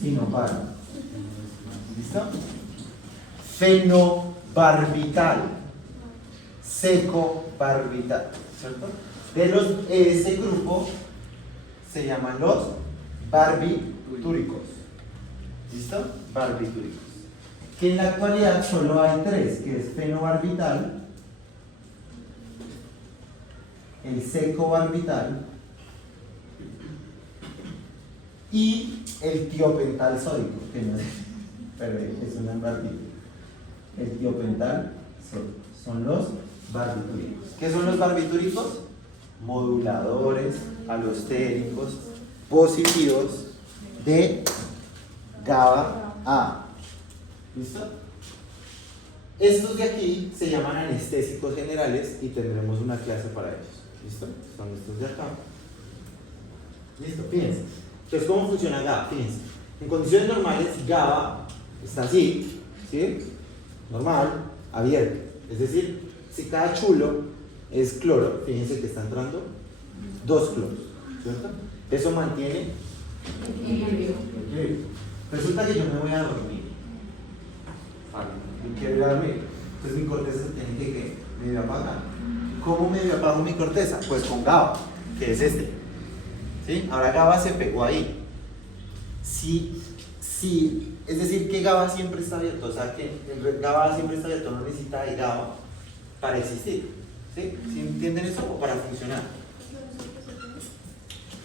sino Barbie. ¿Listo? Fenobarbital, secobarbital, ¿cierto? Ese grupo se llaman los barbitúricos. ¿Listo? Barbitúricos. Que en la actualidad solo hay tres, que es fenobarbital, el secobarbital y el tiopental sódico, que no es, pero es una barbitúrico. El tiopental sódico son los barbitúricos. ¿Qué son los barbitúricos? Moduladores alostéricos positivos de GABA A. ¿Listo? Estos de aquí se llaman anestésicos generales y tendremos una clase para ellos. ¿Listo? Son estos de acá. ¿Listo? Fíjense. Entonces, ¿cómo funciona GABA? Fíjense. En condiciones normales, GABA está así, ¿sí? Normal, abierto. Es decir, si cada chulo es cloro, fíjense que está entrando 2 cloros, ¿cierto? Eso mantiene equilibrio. Resulta que yo me voy a dormir. Vale, yo quiero ir a dormir. Entonces mi corteza se tiene que medio apagar. ¿Cómo medio apago mi corteza? Pues con GABA, que es este. ¿Sí? Ahora GABA se pegó ahí. Sí, es decir que GABA siempre está abierto, o sea que el GABA siempre está abierto, no necesita de GABA para existir. ¿Sí? ¿Sí entienden eso? O para funcionar.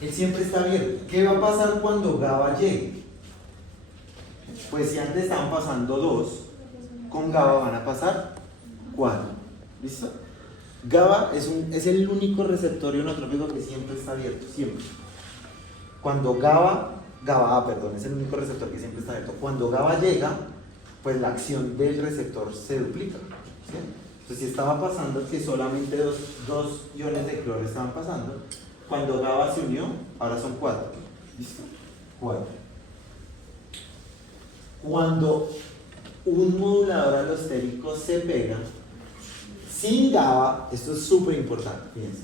Él siempre está abierto. ¿Qué va a pasar cuando GABA llegue? Pues si antes estaban pasando 2, con GABA van a pasar 4. ¿Listo? GABA es el único receptor ionotrópico que siempre está abierto, siempre. Cuando GABA es el único receptor que siempre está abierto. Cuando GABA llega, pues la acción del receptor se duplica. ¿Sí? Entonces, si estaba pasando que solamente dos iones de cloro estaban pasando, cuando GABA se unió, ahora son 4. ¿Listo? 4. Cuando un modulador alostérico se pega, sin GABA, esto es súper importante, fíjense,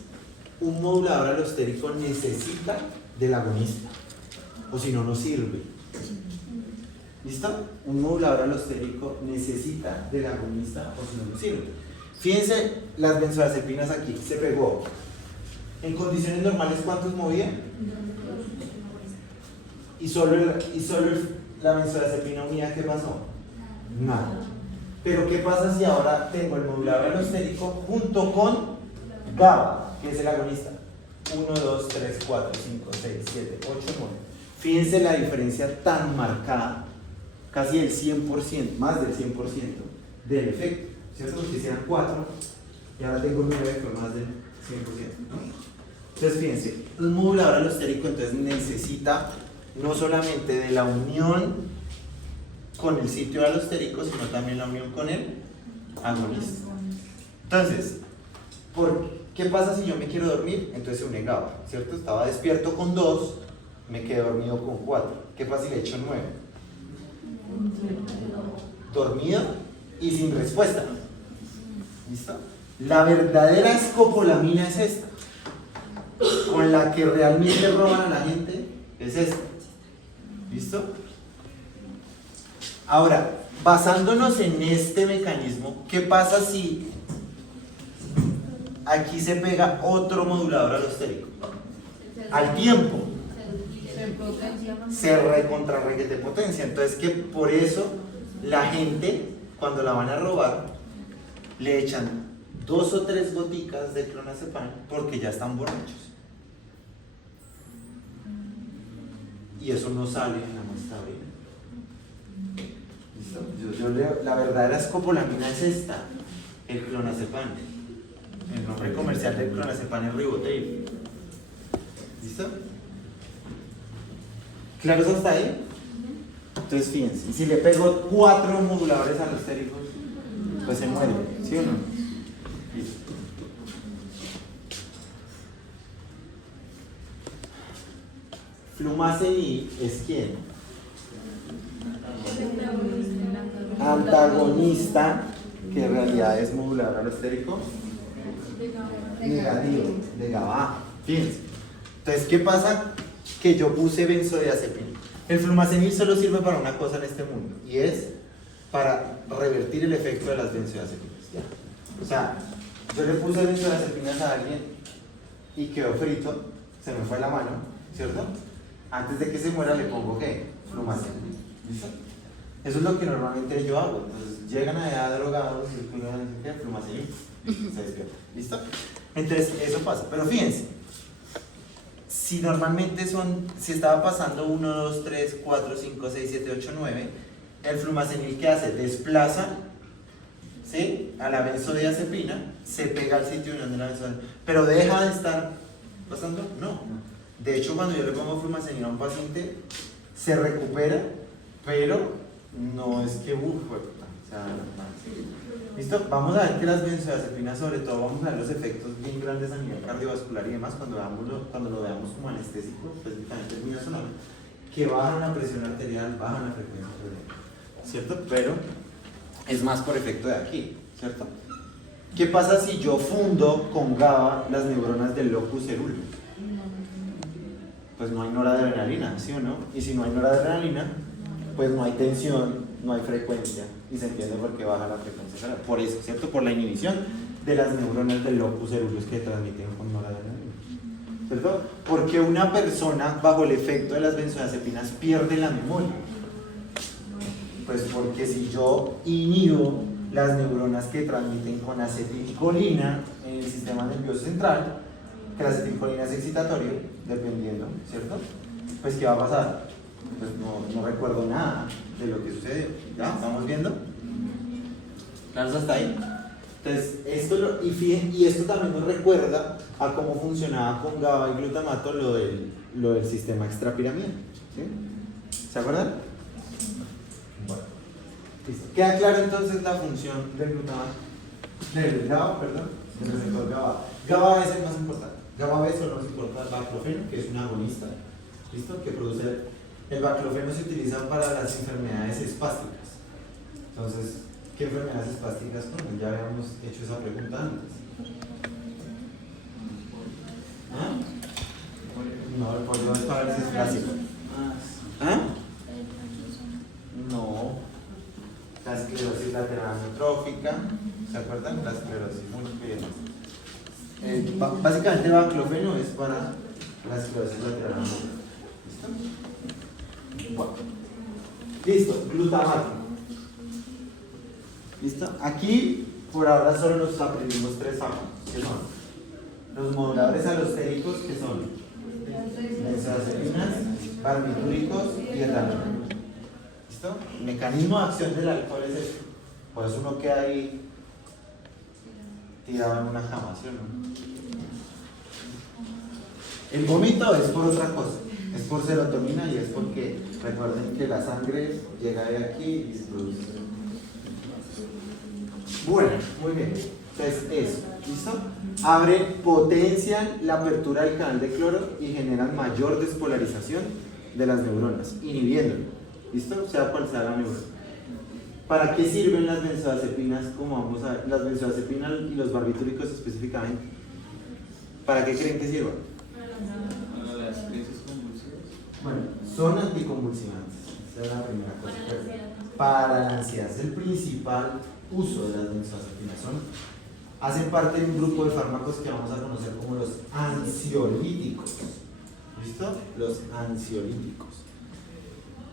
un modulador alostérico necesita del agonista, o si no, no sirve. ¿Listo? Un modulador alostérico necesita del agonista, o si no, no sirve. Fíjense las benzodiazepinas aquí, se pegó. En condiciones normales, ¿cuántos movía? Y solo la benzodiazepina unida, ¿qué pasó? Nada. Pero ¿qué pasa si ahora tengo el modulador alostérico junto con GABA, que es el agonista? 1, 2, 3, 4, 5, 6, 7, 8, 9. Fíjense la diferencia tan marcada, casi el 100%, más del 100% del efecto, ¿cierto? Porque si eran 4 y ahora tengo 9, fue más del 100%, ¿no? Entonces fíjense, un modulador alostérico entonces necesita no solamente de la unión con el sitio alostérico, sino también la unión con el agonista. Entonces, ¿qué pasa si yo me quiero dormir? Entonces se une GABA, ¿cierto? Estaba despierto con 2, me quedé dormido con 4. ¿Qué pasa si le echo 9? Dormido y sin respuesta. ¿Listo? La verdadera escopolamina es esta. Con la que realmente roban a la gente es esta. ¿Listo? Ahora, basándonos en este mecanismo, ¿qué pasa si aquí se pega otro modulador alostérico? Al tiempo se recontrarreguete potencia. Entonces, que por eso la gente, cuando la van a robar, le echan 2 o 3 goticas de clonazepam porque ya están borrachos. Y eso no sale en la muestra de orina. ¿Listo? Yo leo, la verdadera escopolamina es esta, el clonazepam. El nombre comercial del clonazepam es Ribotril. ¿Listo? ¿Claros hasta ahí? Entonces fíjense, y si le pego 4 moduladores alostéricos, pues se muere, ¿sí o no? Listo. Flumazenil es ¿quién? Antagonista, que en realidad es modulador alostérico negativo, de GABA. Fíjense. Entonces, ¿qué pasa? Que yo puse benzodiazepina. El flumazenil solo sirve para una cosa en este mundo, y es para revertir el efecto de las benzodiazepinas. O sea, yo le puse benzodiazepinas a alguien y quedó frito, se me fue la mano, ¿cierto? Antes de que se muera le pongo ¿qué? Flumazenil. ¿Listo? Eso es lo que normalmente yo hago. Entonces llegan allá drogados y ¿qué? Flumazenil. Se despierta. ¿Listo? Entonces eso pasa. Pero fíjense, si normalmente si estaba pasando 1, 2, 3, 4, 5, 6, 7, 8, 9, el flumazenil ¿qué hace? Desplaza, ¿sí?, a la benzodiazepina, se pega al sitio donde la benzodiazepina, pero deja de estar pasando. No. De hecho, cuando yo le pongo flumazenil a un paciente, se recupera, pero no es que o sea, ¿listo? Vamos a ver que las benzodiazepinas, sobre todo, vamos a ver los efectos bien grandes a nivel cardiovascular y demás cuando lo veamos como anestésico, específicamente el midazolam, que bajan la presión arterial, bajan la frecuencia arterial, ¿cierto? Pero es más por efecto de aquí, ¿cierto? ¿Qué pasa si yo fundo con GABA las neuronas del locus ceruleus? Pues no hay noradrenalina, ¿sí o no? Y si no hay noradrenalina, pues no hay tensión, no hay frecuencia, y se entiende por qué baja la frecuencia cerebral. Por eso, ¿cierto? Por la inhibición de las neuronas del locus ceruleus que transmiten con noradrenalina, ¿cierto? Porque una persona bajo el efecto de las benzodiazepinas pierde la memoria. Pues porque si yo inhibo las neuronas que transmiten con acetilcolina en el sistema nervioso central, que la acetilcolina es excitatorio, dependiendo, ¿cierto? Pues ¿qué va a pasar? Pues no recuerdo nada de lo que sucedió. ¿Ya? ¿Estamos viendo? ¿Claros hasta ahí? Entonces, y esto también nos recuerda a cómo funcionaba con GABA y glutamato lo del sistema extrapiramidal. ¿Sí? ¿Se acuerdan? Bueno. Listo. ¿Queda claro entonces la función del glutamato? Del GABA, perdón, del receptor GABA. GABA es el más importante. GABA solo nos importa el baclofeno, que es un agonista, ¿listo? Que produce. El baclofeno se utiliza para las enfermedades espásticas. Entonces, ¿qué enfermedades espásticas? Bueno, ya habíamos hecho esa pregunta antes. ¿Ah? No, el polio es parálisis clásico. ¿Ah? No. La esclerosis lateral amiotrófica, ¿se acuerdan? La esclerosis múltiple y demás. Básicamente el baclofeno es para la esclerosis lateral amiotrófica. ¿Listo? Bueno. Listo, glutamato. ¿Listo? Aquí por ahora solo nos aprendimos 3 fármacos, que son los moduladores alostéricos, que son benzodiazepinas, barbitúricos y etanol. ¿Listo? El mecanismo de acción del alcohol es este. Por eso uno queda ahí tirado en una cama, ¿sí o no? El vómito es por otra cosa. Es por serotonina y es porque recuerden que la sangre llega de aquí y se produce. Bueno, muy bien. Entonces, eso. ¿Listo? Potencian la apertura del canal de cloro y generan mayor despolarización de las neuronas, inhibiéndolo. ¿Listo? Sea cual sea la neurona. ¿Para qué sirven las benzodiazepinas? Como vamos a ver, las benzodiazepinas y los barbitúricos específicamente. ¿Para qué creen que sirvan? Bueno, son anticonvulsivantes, esa es la primera cosa. Para la ansiedad es el principal uso de las benzodiazepinas. Hacen parte de un grupo de fármacos que vamos a conocer como los ansiolíticos. ¿Listo? Los ansiolíticos.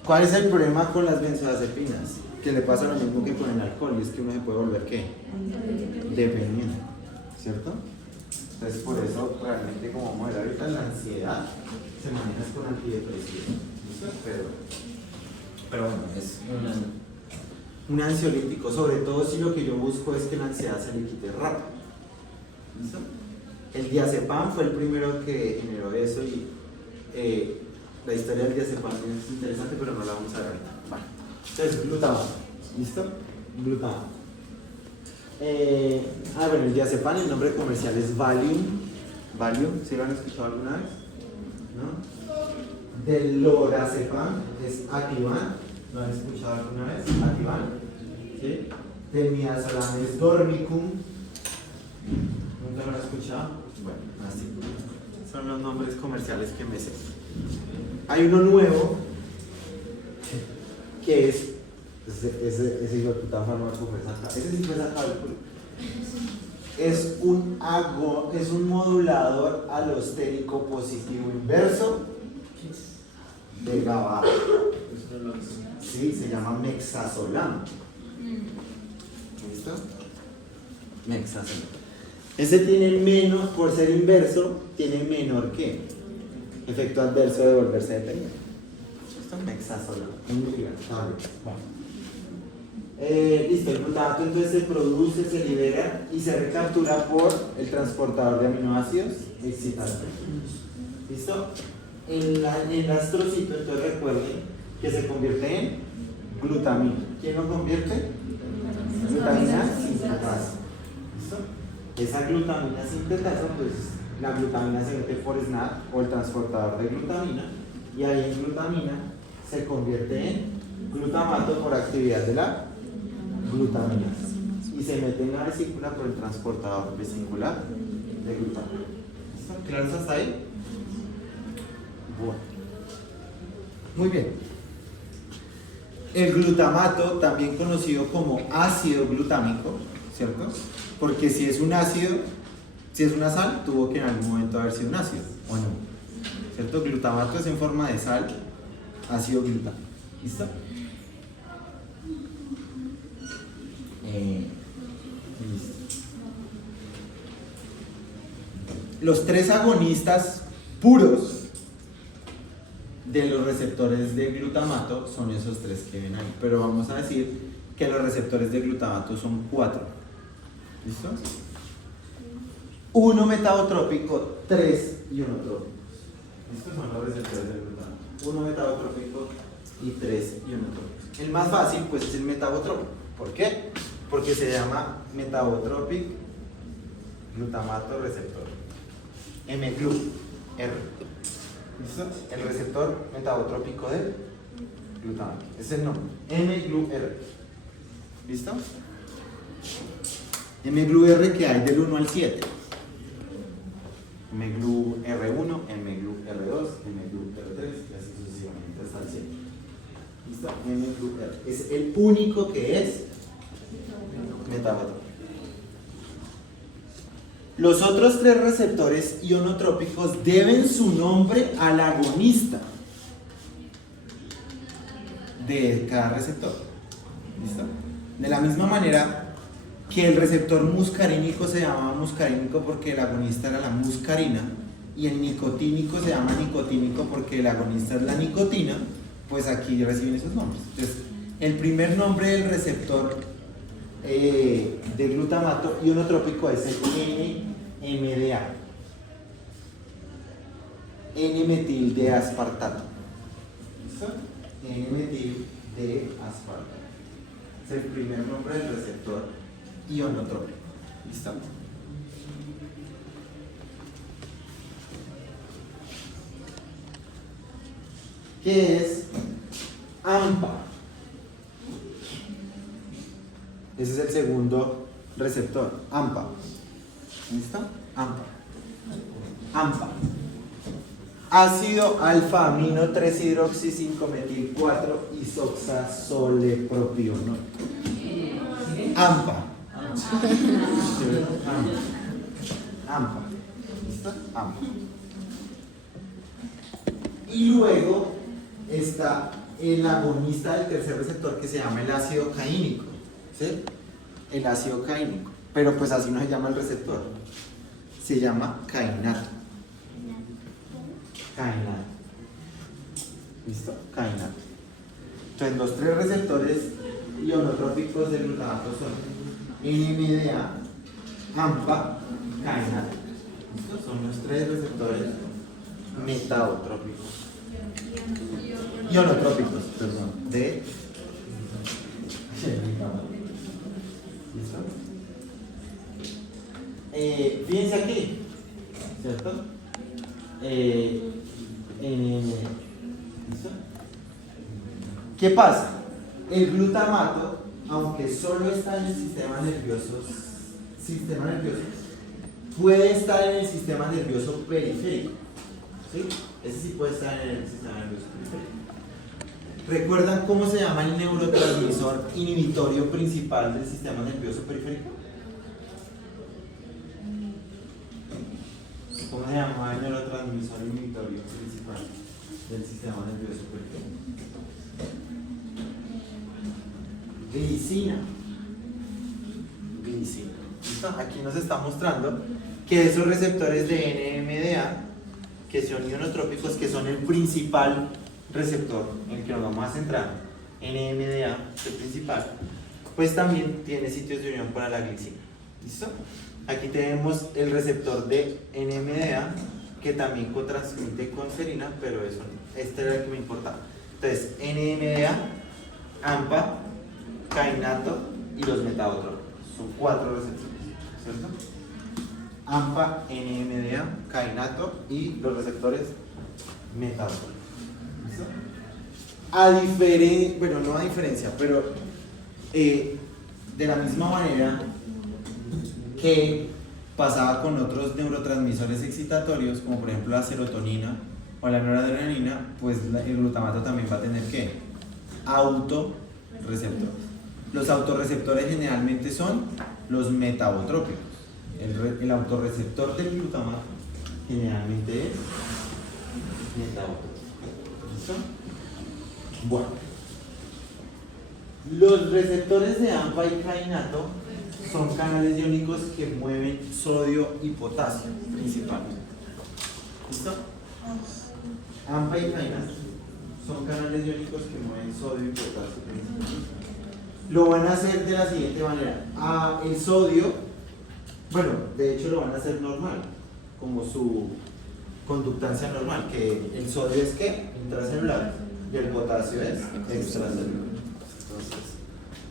¿Cuál es el problema con las benzodiazepinas? Que le pasa lo mismo que con el alcohol, y es que uno se puede volver ¿qué? Dependiente, ¿cierto? Entonces por eso realmente, como vamos a ver ahorita, la ansiedad se maneja con antidepresivos, ¿listo? Pero bueno, es un ansiolítico, sobre todo si lo que yo busco es que la ansiedad se le quite rápido. ¿Listo? El diazepam fue el primero que generó eso y la historia del diazepam es interesante, pero no la vamos a ver ahorita. Vale. Entonces, glutamato. ¿Listo? Glutamato. Bueno, el diazepam, el nombre comercial es Valium. Valium, ¿sí lo han escuchado alguna vez? ¿No? Del lorazepam es Ativan. ¿Lo han escuchado alguna vez? Ativan. ¿Sí? Del midazolam es Dormicum. ¿Nunca lo han escuchado? Bueno, así. Son los nombres comerciales que me sé. Hay uno nuevo que es ese hijo de puta fármaco fue sacado. Ese sí fue sacado del culo. Es un modulador alostérico positivo inverso de GABA. Sí, se llama Mexazolam. ¿Listo? Mexazolam. Ese tiene menos, por ser inverso, tiene menor que efecto adverso de volverse dependiente. Esto es Mexazolam. Listo, el glutamato entonces se produce, se libera y se recaptura por el transportador de aminoácidos excitante. ¿Listo? En astrocito, entonces recuerden que se convierte en glutamina. ¿Quién lo convierte? Glutamina sintetasa. ¿Listo? Esa glutamina sintetasa, pues la glutamina se mete por SNAP o el transportador de glutamina y ahí en glutamina se convierte en glutamato por actividad de la glutamina y se mete en la vesícula por el transportador vesicular de glutamina. ¿Listo? ¿Claros hasta ahí? Bueno. Muy bien. El glutamato, también conocido como ácido glutámico, ¿cierto? Porque si es un ácido, si es una sal, tuvo que en algún momento haber sido un ácido, ¿o no? ¿Cierto? Glutamato es en forma de sal, ácido glutámico. ¿Listo? Listo. Los tres agonistas puros de los receptores de glutamato son esos tres que ven ahí, pero vamos a decir que los receptores de glutamato son 4. ¿Listo? 1 metabotrópico, 3 ionotrópicos. Estos son los receptores de glutamato. 1 metabotrópico y 3 ionotrópicos. El más fácil pues es el metabotrópico. ¿Por qué? Porque se llama metabotropic glutamato receptor. mGlu-R. ¿Listo? El receptor metabotrópico de glutamato. Ese es el nombre. mGlu-R. ¿Listo? mGlu-R que hay del 1 al 7. mGlu-R1, mGlu-R2, mGlu-R3 y así sucesivamente hasta el 7. ¿Listo? mGlu-R. Es el único que es metabotrópico. Los otros tres receptores ionotrópicos deben su nombre al agonista de cada receptor. ¿Listo? De la misma manera que el receptor muscarínico se llamaba muscarínico porque el agonista era la muscarina y el nicotínico se llama nicotínico porque el agonista es la nicotina, pues aquí reciben esos nombres. Entonces, el primer nombre del receptor de glutamato ionotrópico es el NMDA, N-metil de aspartato. ¿Listo? N-metil de aspartato. Es el primer nombre del receptor ionotrópico. ¿Listo? ¿Qué es AMPA? Ese es el segundo receptor, AMPA. ¿Listo? AMPA. AMPA. Ácido alfa-amino 3-hidroxi-5-metil-4 isoxazolepropiono. AMPA. AMPA. ¿Listo? AMPA. Y luego está el agonista del tercer receptor que se llama el ácido caínico. ¿Sí? El ácido caínico. Pero pues así no se llama el receptor. Se llama cainato. Cainato. ¿Listo? Cainato. Entonces los tres receptores ionotrópicos del glutamato son NMDA, AMPA kainato. Estos son los tres receptores metabotrópicos. Ionotrópicos, perdón. ¿Listo? Fíjense aquí, ¿cierto? ¿Listo? ¿Qué pasa? El glutamato, aunque solo está en el sistema nervioso, puede estar en el sistema nervioso periférico. ¿Sí? Ese sí puede estar en el sistema nervioso periférico. ¿Recuerdan cómo se llama el neurotransmisor inhibitorio principal del sistema nervioso periférico? ¿Cómo se llama el neurotransmisor inhibitorio principal del sistema nervioso periférico? Glicina. ¿Listo? Aquí nos está mostrando que esos receptores de NMDA, que son ionotrópicos, que son el principal receptor en el que nos vamos a centrar, NMDA, el principal, pues también tiene sitios de unión para la glicina. ¿Listo? Aquí tenemos el receptor de NMDA que también cotransmite con serina, pero eso no. Este era el que me importaba. Entonces, NMDA, AMPA, kainato y los metabotrópicos. Son 4 receptores, ¿cierto? AMPA, NMDA, kainato y los receptores metabotrópicos. ¿Listo? Bueno, no a diferencia, pero de la misma manera que pasaba con otros neurotransmisores excitatorios, como por ejemplo la serotonina o la noradrenalina, pues el glutamato también va a tener ¿qué? Autorreceptores. Los autorreceptores generalmente son los metabotrópicos. El autorreceptor del glutamato generalmente es metabotrópico. ¿Listo? Bueno, los receptores de AMPA y kainato son canales iónicos que mueven sodio y potasio principalmente. ¿Listo? AMPA y kainato son canales iónicos que mueven sodio y potasio principalmente. Lo van a hacer de la siguiente manera. El sodio, bueno, de hecho lo van a hacer normal, como su conductancia normal, que el sodio es ¿qué? Intracelular y el potasio es extracelular. Entonces,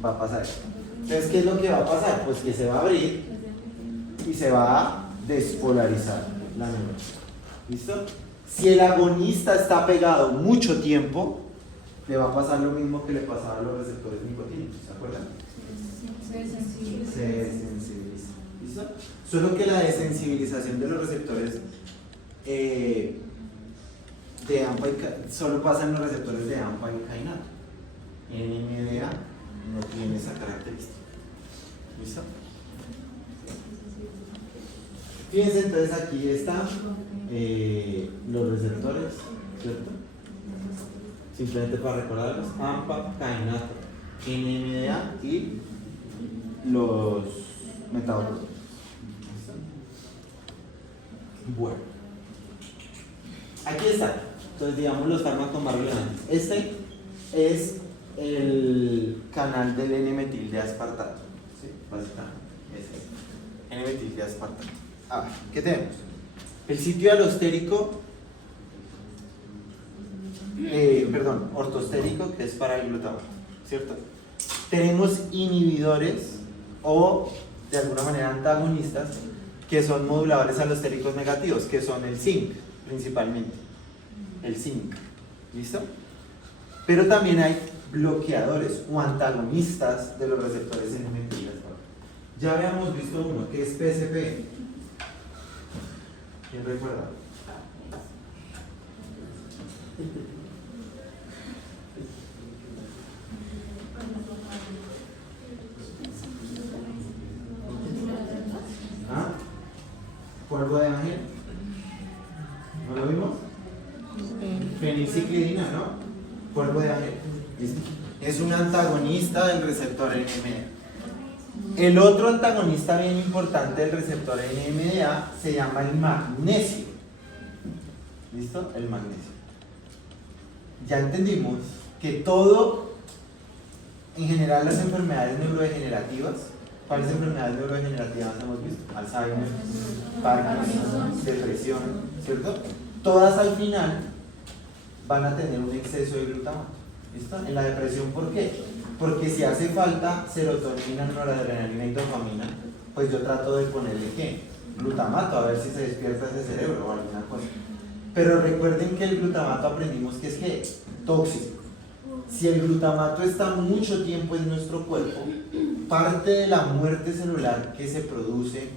va a pasar esto. Entonces, ¿qué es lo que va a pasar? Pues que se va a abrir y se va a despolarizar la membrana. ¿Listo? Si el agonista está pegado mucho tiempo, le va a pasar lo mismo que le pasaba a los receptores nicotínicos, ¿se acuerdan? Se desensibiliza. ¿Listo? Solo que la desensibilización de los receptores de AMPA solo pasa en los receptores de AMPA y kainato. NMDA no tiene esa característica. ¿Listo? Fíjense, entonces aquí están los receptores, ¿cierto? Simplemente para recordarlos: AMPA, kainato, NMDA y los metabotrópicos. ¿Listo? Bueno, aquí está. Entonces, digamos los fármacos más relevantes. Este es el canal del N-metil de aspartato. ¿Sí? Básicamente, ese es N-metil de aspartato. ¿Qué tenemos? El sitio alostérico, ortostérico, que es para el glutamato, ¿cierto? Tenemos inhibidores o de alguna manera antagonistas que son moduladores alostéricos negativos, que son el zinc principalmente, el zinc, ¿listo? Pero también hay bloqueadores o antagonistas de los receptores N-metil. Ya habíamos visto uno que es PSP. ¿Quién recuerda? ¿Polvo de ángel? ¿No lo vimos? Feniciclidina, ¿no? Polvo de ángel. Es un antagonista del receptor NMDA. El otro antagonista bien importante del receptor NMDA se llama el magnesio. ¿Listo? El magnesio. Ya entendimos que todo, en general las enfermedades neurodegenerativas ¿Cuáles enfermedades neurodegenerativas hemos visto? Alzheimer, Parkinson, depresión, ¿cierto? Todas al final van a tener un exceso de glutamato. ¿Listo? En la depresión, ¿por qué? Porque si hace falta serotonina, noradrenalina y dopamina, pues yo trato de ponerle ¿qué? Glutamato, a ver si se despierta ese cerebro o alguna cosa. Pero recuerden que el glutamato aprendimos que es ¿qué? Tóxico. Si el glutamato está mucho tiempo en nuestro cuerpo, parte de la muerte celular que se produce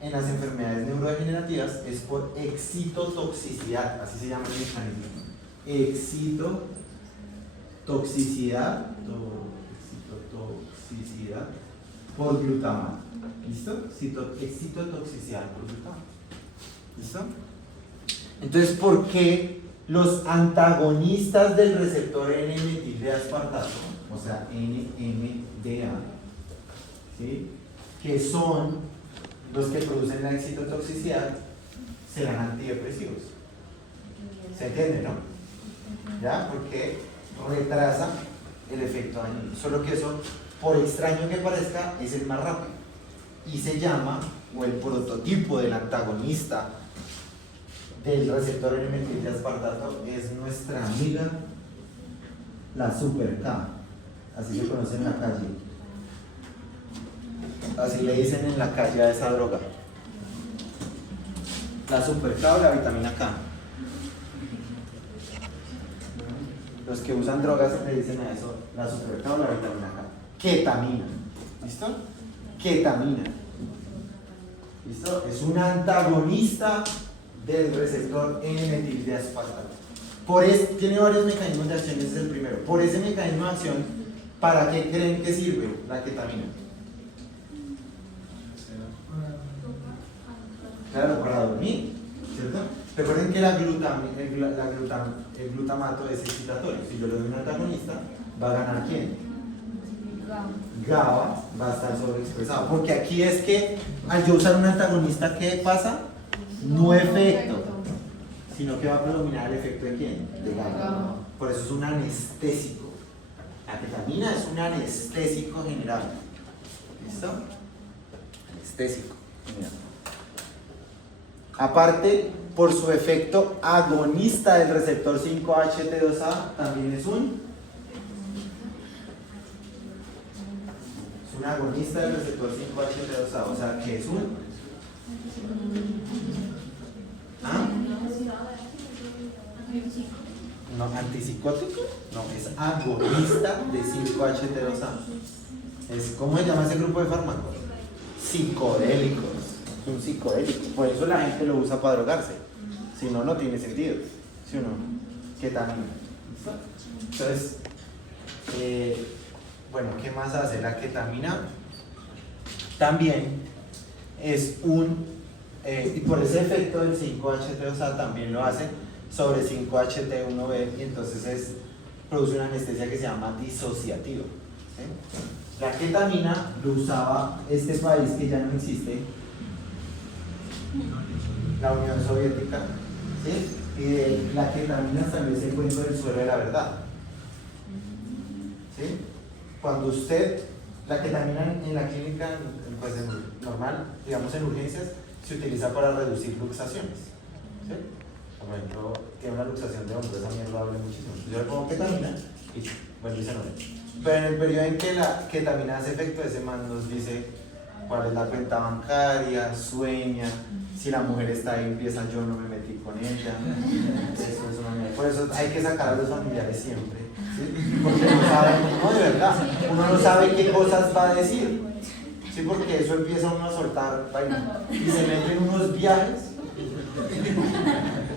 en las enfermedades neurodegenerativas es por excitotoxicidad, así se llama el mecanismo. Excitotoxicidad por glutamato. ¿Listo? Excitotoxicidad por glutamato. ¿Listo? Entonces, ¿por qué los antagonistas del receptor N-metil de aspartato, o sea, NMDA, ¿sí? Que son los que producen la excitotoxicidad, serán antidepresivos? ¿Se entiende, no? ¿Ya? Porque retrasa el efecto dañino. Solo que eso, por extraño que parezca, es el más rápido. Y se llama, o el prototipo del antagonista del receptor N-metil de aspartato, es nuestra amiga, la Super K. Así se conoce en la calle. Así le dicen en la calle a esa droga. La Super K o la vitamina K. Los que usan drogas le dicen a eso la Super K o la vitamina K. Ketamina. ¿Listo? Ketamina. ¿Listo? Es un antagonista del receptor N-metil de aspartato. Tiene varios mecanismos de acción, ese es el primero. Por ese mecanismo de acción, ¿para qué creen que sirve la ketamina? Claro, para dormir, ¿cierto? Recuerden que el glutamato es excitatorio. Si yo le doy un antagonista, ¿va a ganar quién? GABA va a estar sobreexpresado. Porque aquí es que al yo usar un antagonista, ¿qué pasa? No efecto, sino que va a predominar el efecto de quién? De GABA. Por eso es un anestésico. La ketamina es un anestésico general. ¿Listo? Anestésico general. Aparte, por su efecto agonista del receptor 5-HT2A, también es un agonista del receptor 5-HT2A, o sea que es un no, antipsicótico, no, es agonista de 5-HT2A. ¿Cómo se llama ese grupo de fármacos? Psicodélicos. Un psicodélico, por eso la gente lo usa para drogarse, si no, no tiene sentido, ¿sí o no? Ketamina. Entonces, bueno, ¿qué más hace? La ketamina también es y por ese efecto del 5-HT2A también lo hace sobre 5-HT1B, y entonces produce una anestesia que se llama disociativa. ¿Sí? La ketamina lo usaba este país que ya no existe, la Unión Soviética, ¿sí? Y de la ketamina salió ese cuento del suero de la verdad. ¿Sí? Cuando la ketamina en la clínica, pues normal, digamos en urgencias, se utiliza para reducir luxaciones. ¿Sí? Por ejemplo, tiene una luxación de hombro, esa mierda habla muchísimo. Yo le pongo ketamina y bueno, dice no. Pero en el periodo en que la ketamina hace efecto, ese man nos dice cuál es la cuenta bancaria, sueña, si la mujer está ahí, empieza yo no me metí con ella. Eso es una mierda. Por eso hay que sacar a los familiares siempre, ¿sí? Porque no saben, no, de verdad, uno no sabe qué cosas va a decir, ¿sí? Porque eso empieza uno a soltar vaina y se mete en unos viajes.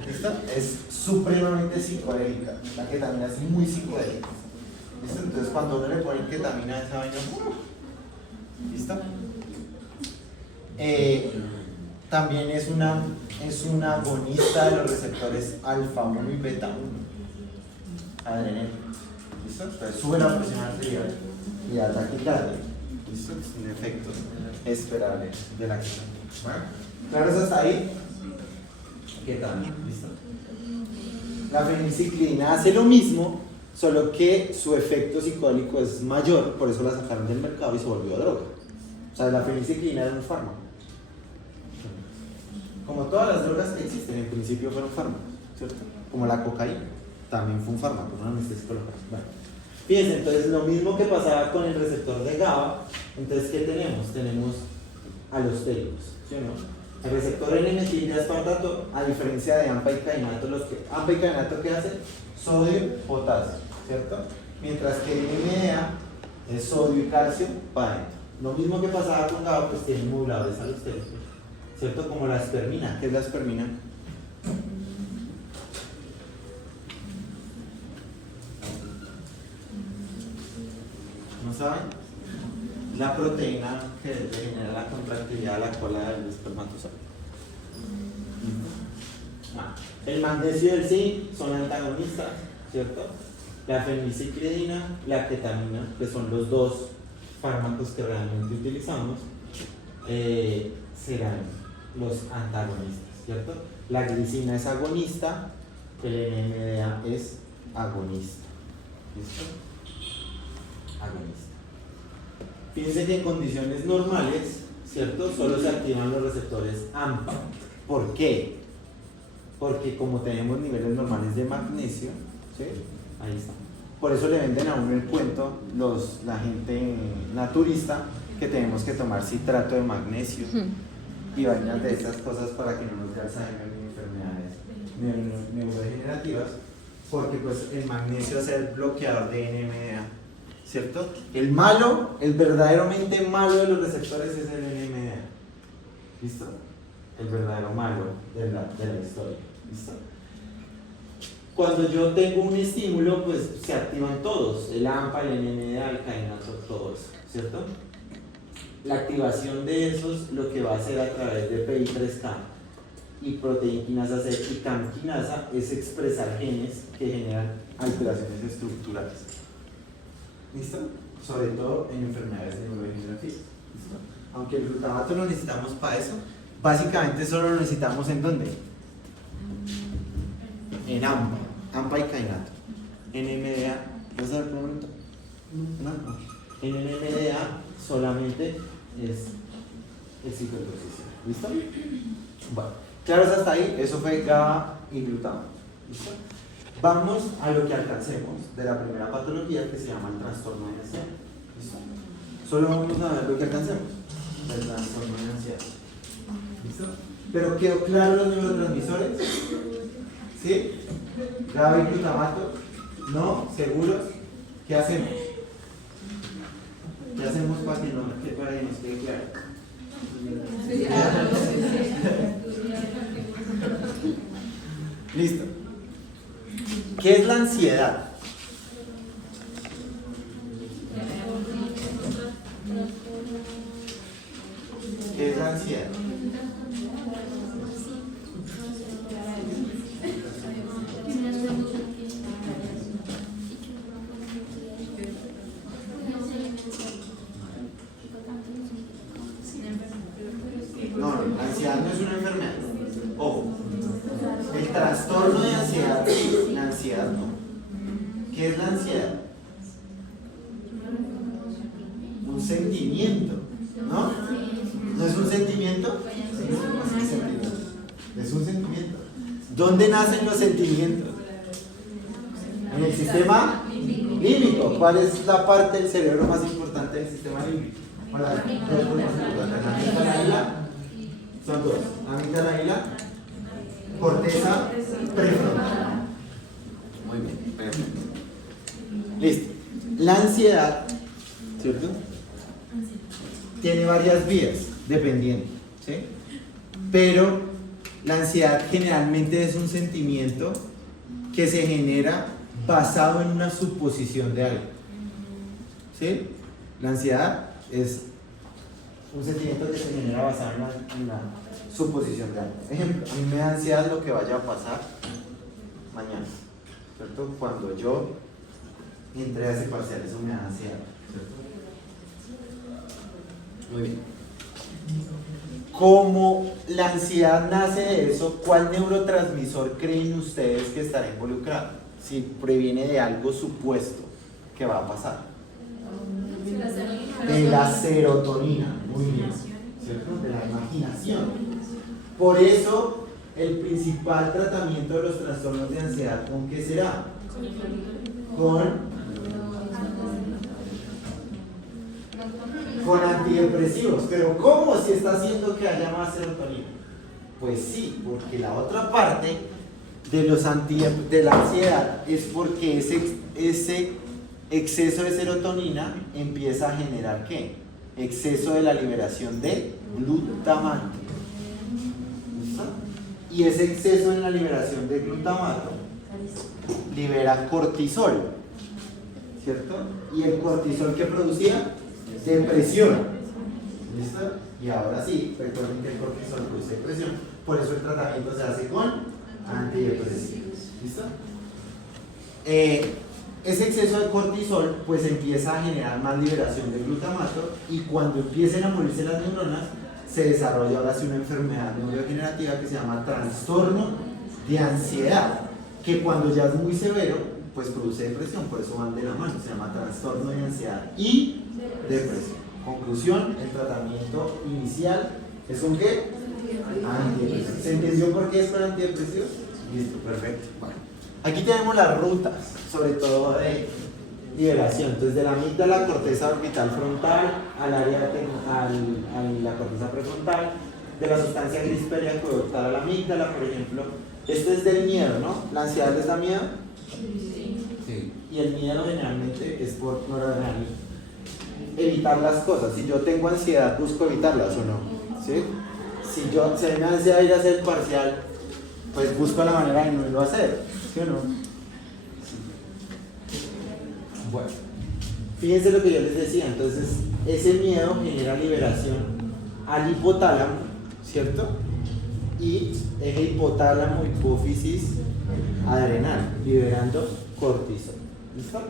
¿Listo? Es supremamente psicodélica, la ketamina es muy psicodélica. ¿Listo? Entonces cuando uno le pone ketamina a esa vaina, ¿listo? También es una agonista de los receptores alfa 1 y beta 1. Adrenalina. ¿Listo? Entonces sube la presión arterial y da taquicardia. ¿Listo? Es un efecto esperable de la ketamina. Bueno, ¿claros hasta ahí? Ketamina. ¿Listo? La fenilciclina hace lo mismo, solo que su efecto psicodélico es mayor, por eso la sacaron del mercado y se volvió droga. O sea, la feniciclina era un fármaco. Como todas las drogas que existen, en principio fueron fármacos, ¿cierto? Como la cocaína, también fue un fármaco, un anestésico local. Bueno, fíjense, entonces lo mismo que pasaba con el receptor de GABA, entonces ¿qué tenemos? Tenemos alostéricos, ¿sí o no? El receptor N-metildiaspartato, a diferencia de AMPA y cainato, AMPA y cainato, ¿qué hacen? Sodio, potasio, ¿cierto? Mientras que NMDA es sodio y calcio para adentro. Lo mismo que pasaba con GABA, pues tienen moduladores alostéricos, ¿cierto? Como la aspermina. ¿Qué es la aspermina? ¿No saben? La proteína que genera la contractilidad de la cola del espermatozoide. El magnesio y el zinc son antagonistas, ¿cierto? La feniciclidina, la ketamina, que son los dos fármacos que realmente utilizamos, serán los antagonistas, ¿cierto? La glicina es agonista, el NMDA es agonista. ¿Listo? Agonista. Fíjense que en condiciones normales, ¿cierto? Solo se activan los receptores AMPA. ¿Por qué? Porque como tenemos niveles normales de magnesio, ¿sí? Ahí está. Por eso le venden a uno el cuento la gente naturista que tenemos que tomar citrato de magnesio y vainas de esas cosas para que no nos dé Alzheimer ni enfermedades neurodegenerativas, porque pues el magnesio es el bloqueador de NMDA, ¿cierto? El malo, el verdaderamente malo de los receptores es el NMDA. ¿Listo? El verdadero malo de la historia. ¿Listo? Cuando yo tengo un estímulo, pues se activan todos, el AMPA, el NMDA, el cainato, todo eso, ¿cierto? La activación de esos lo que va a hacer a través de PI3K y proteína quinasa C y CAM quinasa es expresar genes que generan alteraciones estructurales. ¿Listo? Sobre todo en enfermedades neurodegenerativas. ¿Listo? Aunque el glutamato lo necesitamos para eso, básicamente solo lo necesitamos ¿en dónde? En AMPA y cainato. NMDA, ¿vas a ver por un momento? No. En NMDA solamente es el citotoxicina. ¿Listo? Bueno, claros hasta ahí, eso fue GABA y glutamato. ¿Listo? Vamos a lo que alcancemos de la primera patología que se llama el trastorno de ansiedad. ¿Listo? Solo vamos a ver lo que alcancemos del trastorno de ansiedad. ¿Listo? ¿Pero quedó claro los neurotransmisores? ¿Sí? ¿GABA y glutamato? ¿No? ¿Seguros? ¿Qué hacemos? ¿Qué hacemos para que nos quede claro? Listo. ¿Qué es la ansiedad? ¿Qué es la ansiedad? No, la ansiedad no es una enfermedad. Ojo. El trastorno de ansiedad, sí, la ansiedad no. ¿Qué es la ansiedad? Un sentimiento, ¿no? ¿No es un sentimiento? Es un sentimiento. ¿Dónde nacen los sentimientos? En el sistema límbico. ¿Cuál es la parte del cerebro más importante del sistema límbico? Bueno, dos más importantes. La amígdala y la... Son dos. Amígdala y la corteza prefrontal. Muy bien, perfecto. Listo. La ansiedad, ¿cierto? Tiene varias vías, dependiendo, ¿sí? Pero la ansiedad generalmente es un sentimiento que se genera basado en una suposición de algo, ¿sí? La ansiedad es un sentimiento que se genera basado en la suposición de algo. Ejemplo, a mí me da ansiedad lo que vaya a pasar mañana, ¿cierto? Cuando yo entre a ese parcial, eso me da ansiedad, ¿cierto? Muy bien. Como la ansiedad nace de eso, ¿cuál neurotransmisor creen ustedes que estará involucrado? Si previene de algo supuesto que va a pasar. De la serotonina, muy bien, ¿cierto? De la imaginación. Por eso, el principal tratamiento de los trastornos de ansiedad, ¿con qué será? Con antidepresivos. Pero ¿cómo si está haciendo que haya más serotonina? Pues sí, porque la otra parte de la ansiedad es porque ese exceso de serotonina empieza a generar ¿qué? Exceso de la liberación de glutamato. ¿Listo? Y ese exceso en la liberación de glutamato libera cortisol, ¿cierto? Y el cortisol que producía depresión. ¿Listo? Y ahora sí, recuerden que el cortisol produce depresión, por eso el tratamiento se hace con antidepresivos. ¿Listo? Ese exceso de cortisol pues empieza a generar más liberación de glutamato y cuando empiecen a morirse las neuronas se desarrolla ahora sí una enfermedad neurodegenerativa que se llama trastorno de ansiedad, que cuando ya es muy severo pues produce depresión, por eso van de la mano, se llama trastorno de ansiedad y depresión. Conclusión, el tratamiento inicial es con ¿qué? Antidepresivos. ¿Se entendió por qué es con antidepresivos? Listo, perfecto. Bueno, aquí tenemos las rutas, sobre todo de liberación. Entonces, de la amígdala, corteza orbital frontal, al área a la corteza prefrontal, de la sustancia gris periacueductal a la amígdala, por ejemplo. Esto es del miedo, ¿no? ¿La ansiedad les da miedo? Sí. Y el miedo generalmente es por noradrenalina. Evitar las cosas. Si yo tengo ansiedad, busco evitarlas o no. ¿Sí? Si a mí me da ansiedad ir a hacer el parcial, pues busco la manera de no irlo a hacer. ¿Sí o no? Bueno, fíjense lo que yo les decía. Entonces, ese miedo genera liberación al hipotálamo, ¿cierto? Y eje hipotálamo, hipófisis adrenal, liberando cortisol. ¿Listo?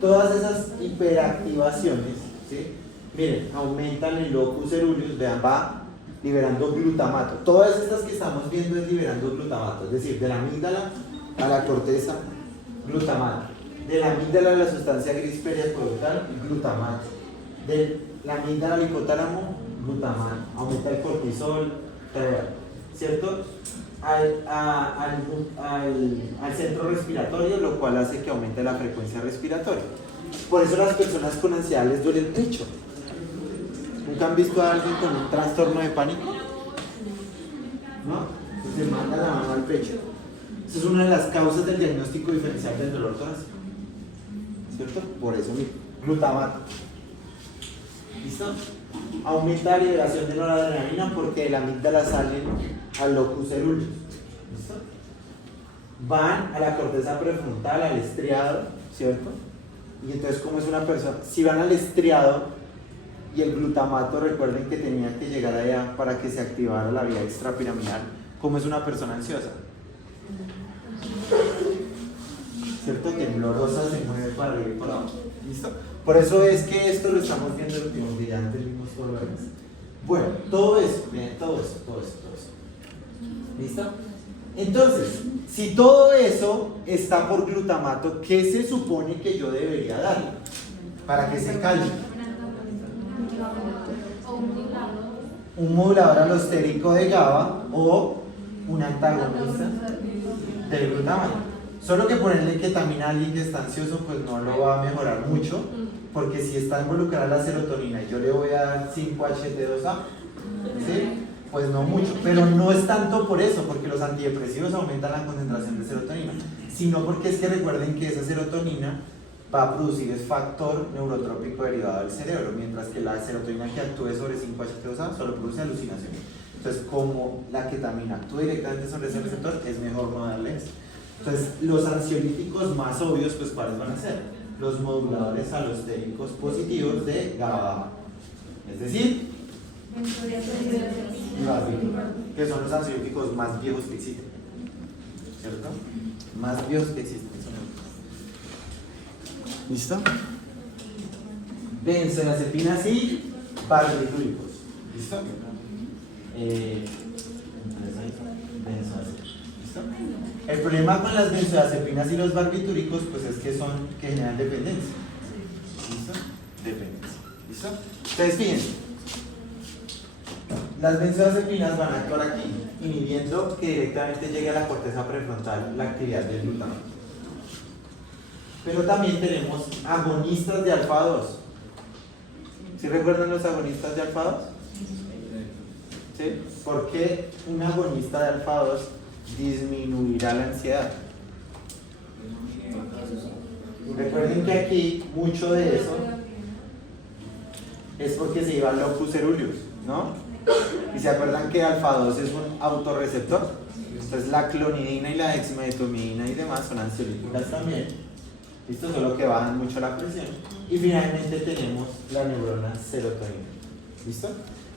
Todas esas hiperactivaciones, ¿sí? Miren, aumentan el locus ceruleus, vean, va liberando glutamato. Todas estas que estamos viendo es liberando glutamato, es decir, de la amígdala a la corteza, glutamato. De la amígdala a la sustancia gris periacueductal, glutamato. De la amígdala al hipotálamo, glutamato. Aumenta el cortisol, ¿cierto? Al centro respiratorio, lo cual hace que aumente la frecuencia respiratoria. Por eso las personas con ansiedad les duele el pecho. ¿Nunca han visto a alguien con un trastorno de pánico? ¿No? Entonces se manda la mano al pecho. Esa es una de las causas del diagnóstico diferencial del dolor torácico, ¿cierto? Por eso mismo, glutamato. ¿Listo? Aumenta la liberación de noradrenalina porque de la amígdala salen al locus ceruleus. ¿Listo? Van a la corteza prefrontal, al estriado, ¿cierto? Y entonces, como es una persona, si van al estriado y el glutamato, recuerden que tenía que llegar allá para que se activara la vía extrapiramidal, ¿cómo es una persona ansiosa? ¿Cierto? Temblorosa, se mueve para arriba y para abajo. ¿Listo? Por eso es que esto lo estamos viendo en los últimos días, antes vimos todo lo demás. Bueno, todo eso, miren, todo eso. ¿Listo? Entonces, si todo eso está por glutamato, ¿qué se supone que yo debería darle para que se calme? Un modulador alostérico de GABA o un antagonista del glutamato. Solo que ponerle ketamina a alguien que está ansioso, pues no lo va a mejorar mucho, porque si está involucrada la serotonina y yo le voy a dar 5-HT2A, ¿sí? Pues no mucho, pero no es tanto por eso, porque los antidepresivos aumentan la concentración de serotonina, sino porque es que recuerden que esa serotonina va a producir el factor neurotrópico derivado del cerebro, mientras que la serotonina que actúe sobre 5-HT2A solo produce alucinaciones. Entonces, como la ketamina actúa directamente sobre ese receptor, es mejor no darle eso. Entonces, los ansiolíticos más obvios, pues ¿cuáles van a ser? Los moduladores alostéricos positivos de GABA, es decir, que son los ansiolíticos más viejos que existen, ¿cierto? Más viejos que existen. ¿Listo? Benzodiazepinas y barbitúricos. ¿Listo? Benzodiazepinas. ¿Listo? El problema con las benzodiazepinas y los barbitúricos pues es que generan dependencia. ¿Listo? Dependencia. ¿Listo? Entonces fíjense, las benzodiazepinas van a actuar aquí, inhibiendo que directamente llegue a la corteza prefrontal la actividad del glutamato. Pero también tenemos agonistas de alfa-2. ¿Sí recuerdan los agonistas de alfa-2? ¿Sí? ¿Por qué un agonista de alfa-2 disminuirá la ansiedad? Recuerden que aquí mucho de eso es porque se lleva al locus ceruleus, ¿no? Y se acuerdan que alfa-2 es un autorreceptor. Entonces la clonidina y la dexmedetomidina y demás son ansiolíticas también. Listo, solo que bajan mucho la presión. Y finalmente tenemos la neurona serotonina. ¿Listo?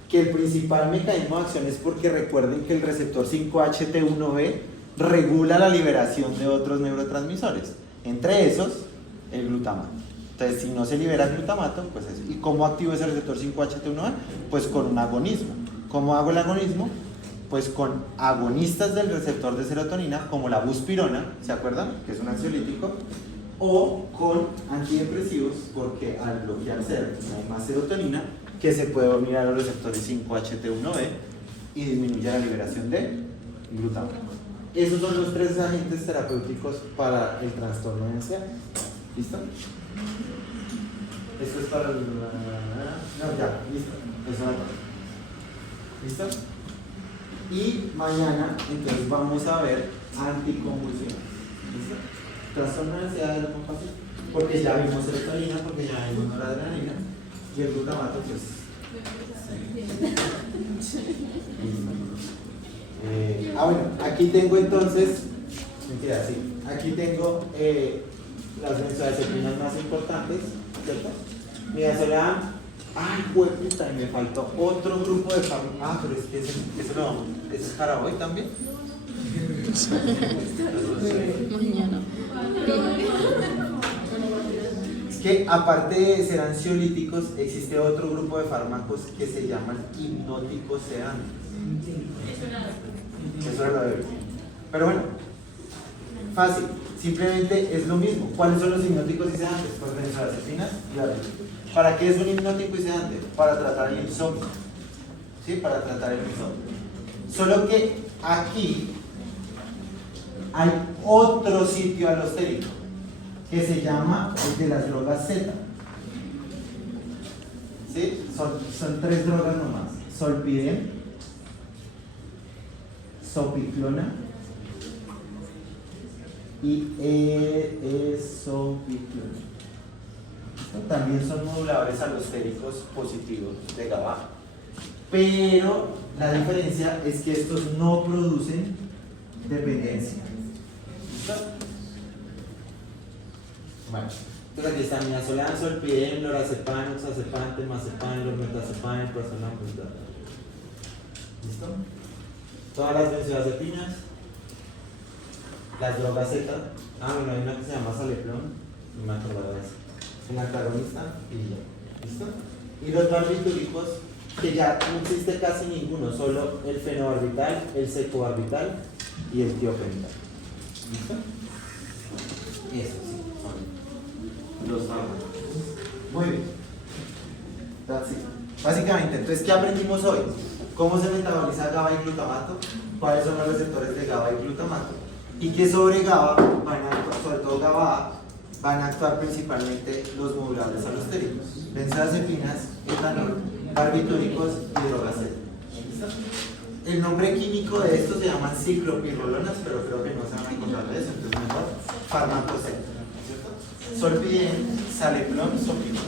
Que el principal mecanismo de acción es porque recuerden que el receptor 5-HT1B regula la liberación de otros neurotransmisores, entre esos el glutamato. Entonces, si no se libera glutamato, pues eso. ¿Y cómo activo ese receptor 5-HT1B? Pues con un agonismo. ¿Cómo hago el agonismo? Pues con agonistas del receptor de serotonina, como la buspirona, ¿se acuerdan? Que es un ansiolítico. O con antidepresivos, porque al bloquear SER hay más serotonina que se puede unir a los receptores 5-HT1B y disminuye la liberación de glutamato. Esos son los 3 agentes terapéuticos para el trastorno de ansiedad. ¿Listo? Esto es para el... No, ya, listo. Eso no. ¿Listo? Y mañana, entonces, vamos a ver anticonvulsiones. ¿Listo? Trastorno de ansiedad es lo más fácil, porque ya vimos serotonina, porque ya vimos noradrenalina, y el glutamato, pues. Bueno, aquí tengo entonces, mentira, sí, aquí tengo las benzodiazepinas más importantes, ¿cierto? Midazolam, ay, puta, y me faltó otro grupo de fármacos. Ah, pero es que ese es para hoy también. Mañana. Es que aparte de ser ansiolíticos, existe otro grupo de fármacos que se llaman hipnóticos sedantes. Eso era lo de hoy. Pero bueno, fácil, simplemente es lo mismo. ¿Cuáles son los hipnóticos y sedantes? Pues benzodiazepinas y alcohol. ¿Para qué es un hipnótico y sedante? Para tratar el insomnio. ¿Sí? Para tratar el insomnio. Solo que aquí hay otro sitio alostérico que se llama el de las drogas Z. ¿Sí? Son 3 drogas nomás: solpidem, sopiclona y esopiclona. También son moduladores alostéricos positivos de GABA, pero la diferencia es que estos no producen dependencia. ¿Listo? Bueno, entonces aquí está midazolam, solpidem, lorazepam, oxazepam, temazepam, lormetazepam, alprazolam. ¿Listo? Todas las benzodiazepinas, las drogas Z. Bueno, hay una que se llama Saleplon, no me acuerdo de eso. El antagonista y ya. ¿Listo? Y los barbitúricos, que ya no existe casi ninguno, solo el fenobarbital, el secobarbital y el tiopenital. ¿Listo? Eso sí, son los fármacos. Muy bien. That's it. Básicamente, entonces, ¿qué aprendimos hoy? ¿Cómo se metaboliza GABA y glutamato? ¿Cuáles son los receptores de GABA y glutamato? Y que sobre GABA, sobre todo GABA, van a actuar principalmente los moduladores alostéricos: benzodiazepinas, etanol, barbitúricos y drogas Z. ¿Listo? El nombre químico de estos se llaman ciclopirrolonas, pero creo que no se van a encontrar de eso, entonces mejor fármaco Z, ¿cierto? Solpidem, Saleplon, sopiclona.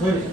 Muy bien.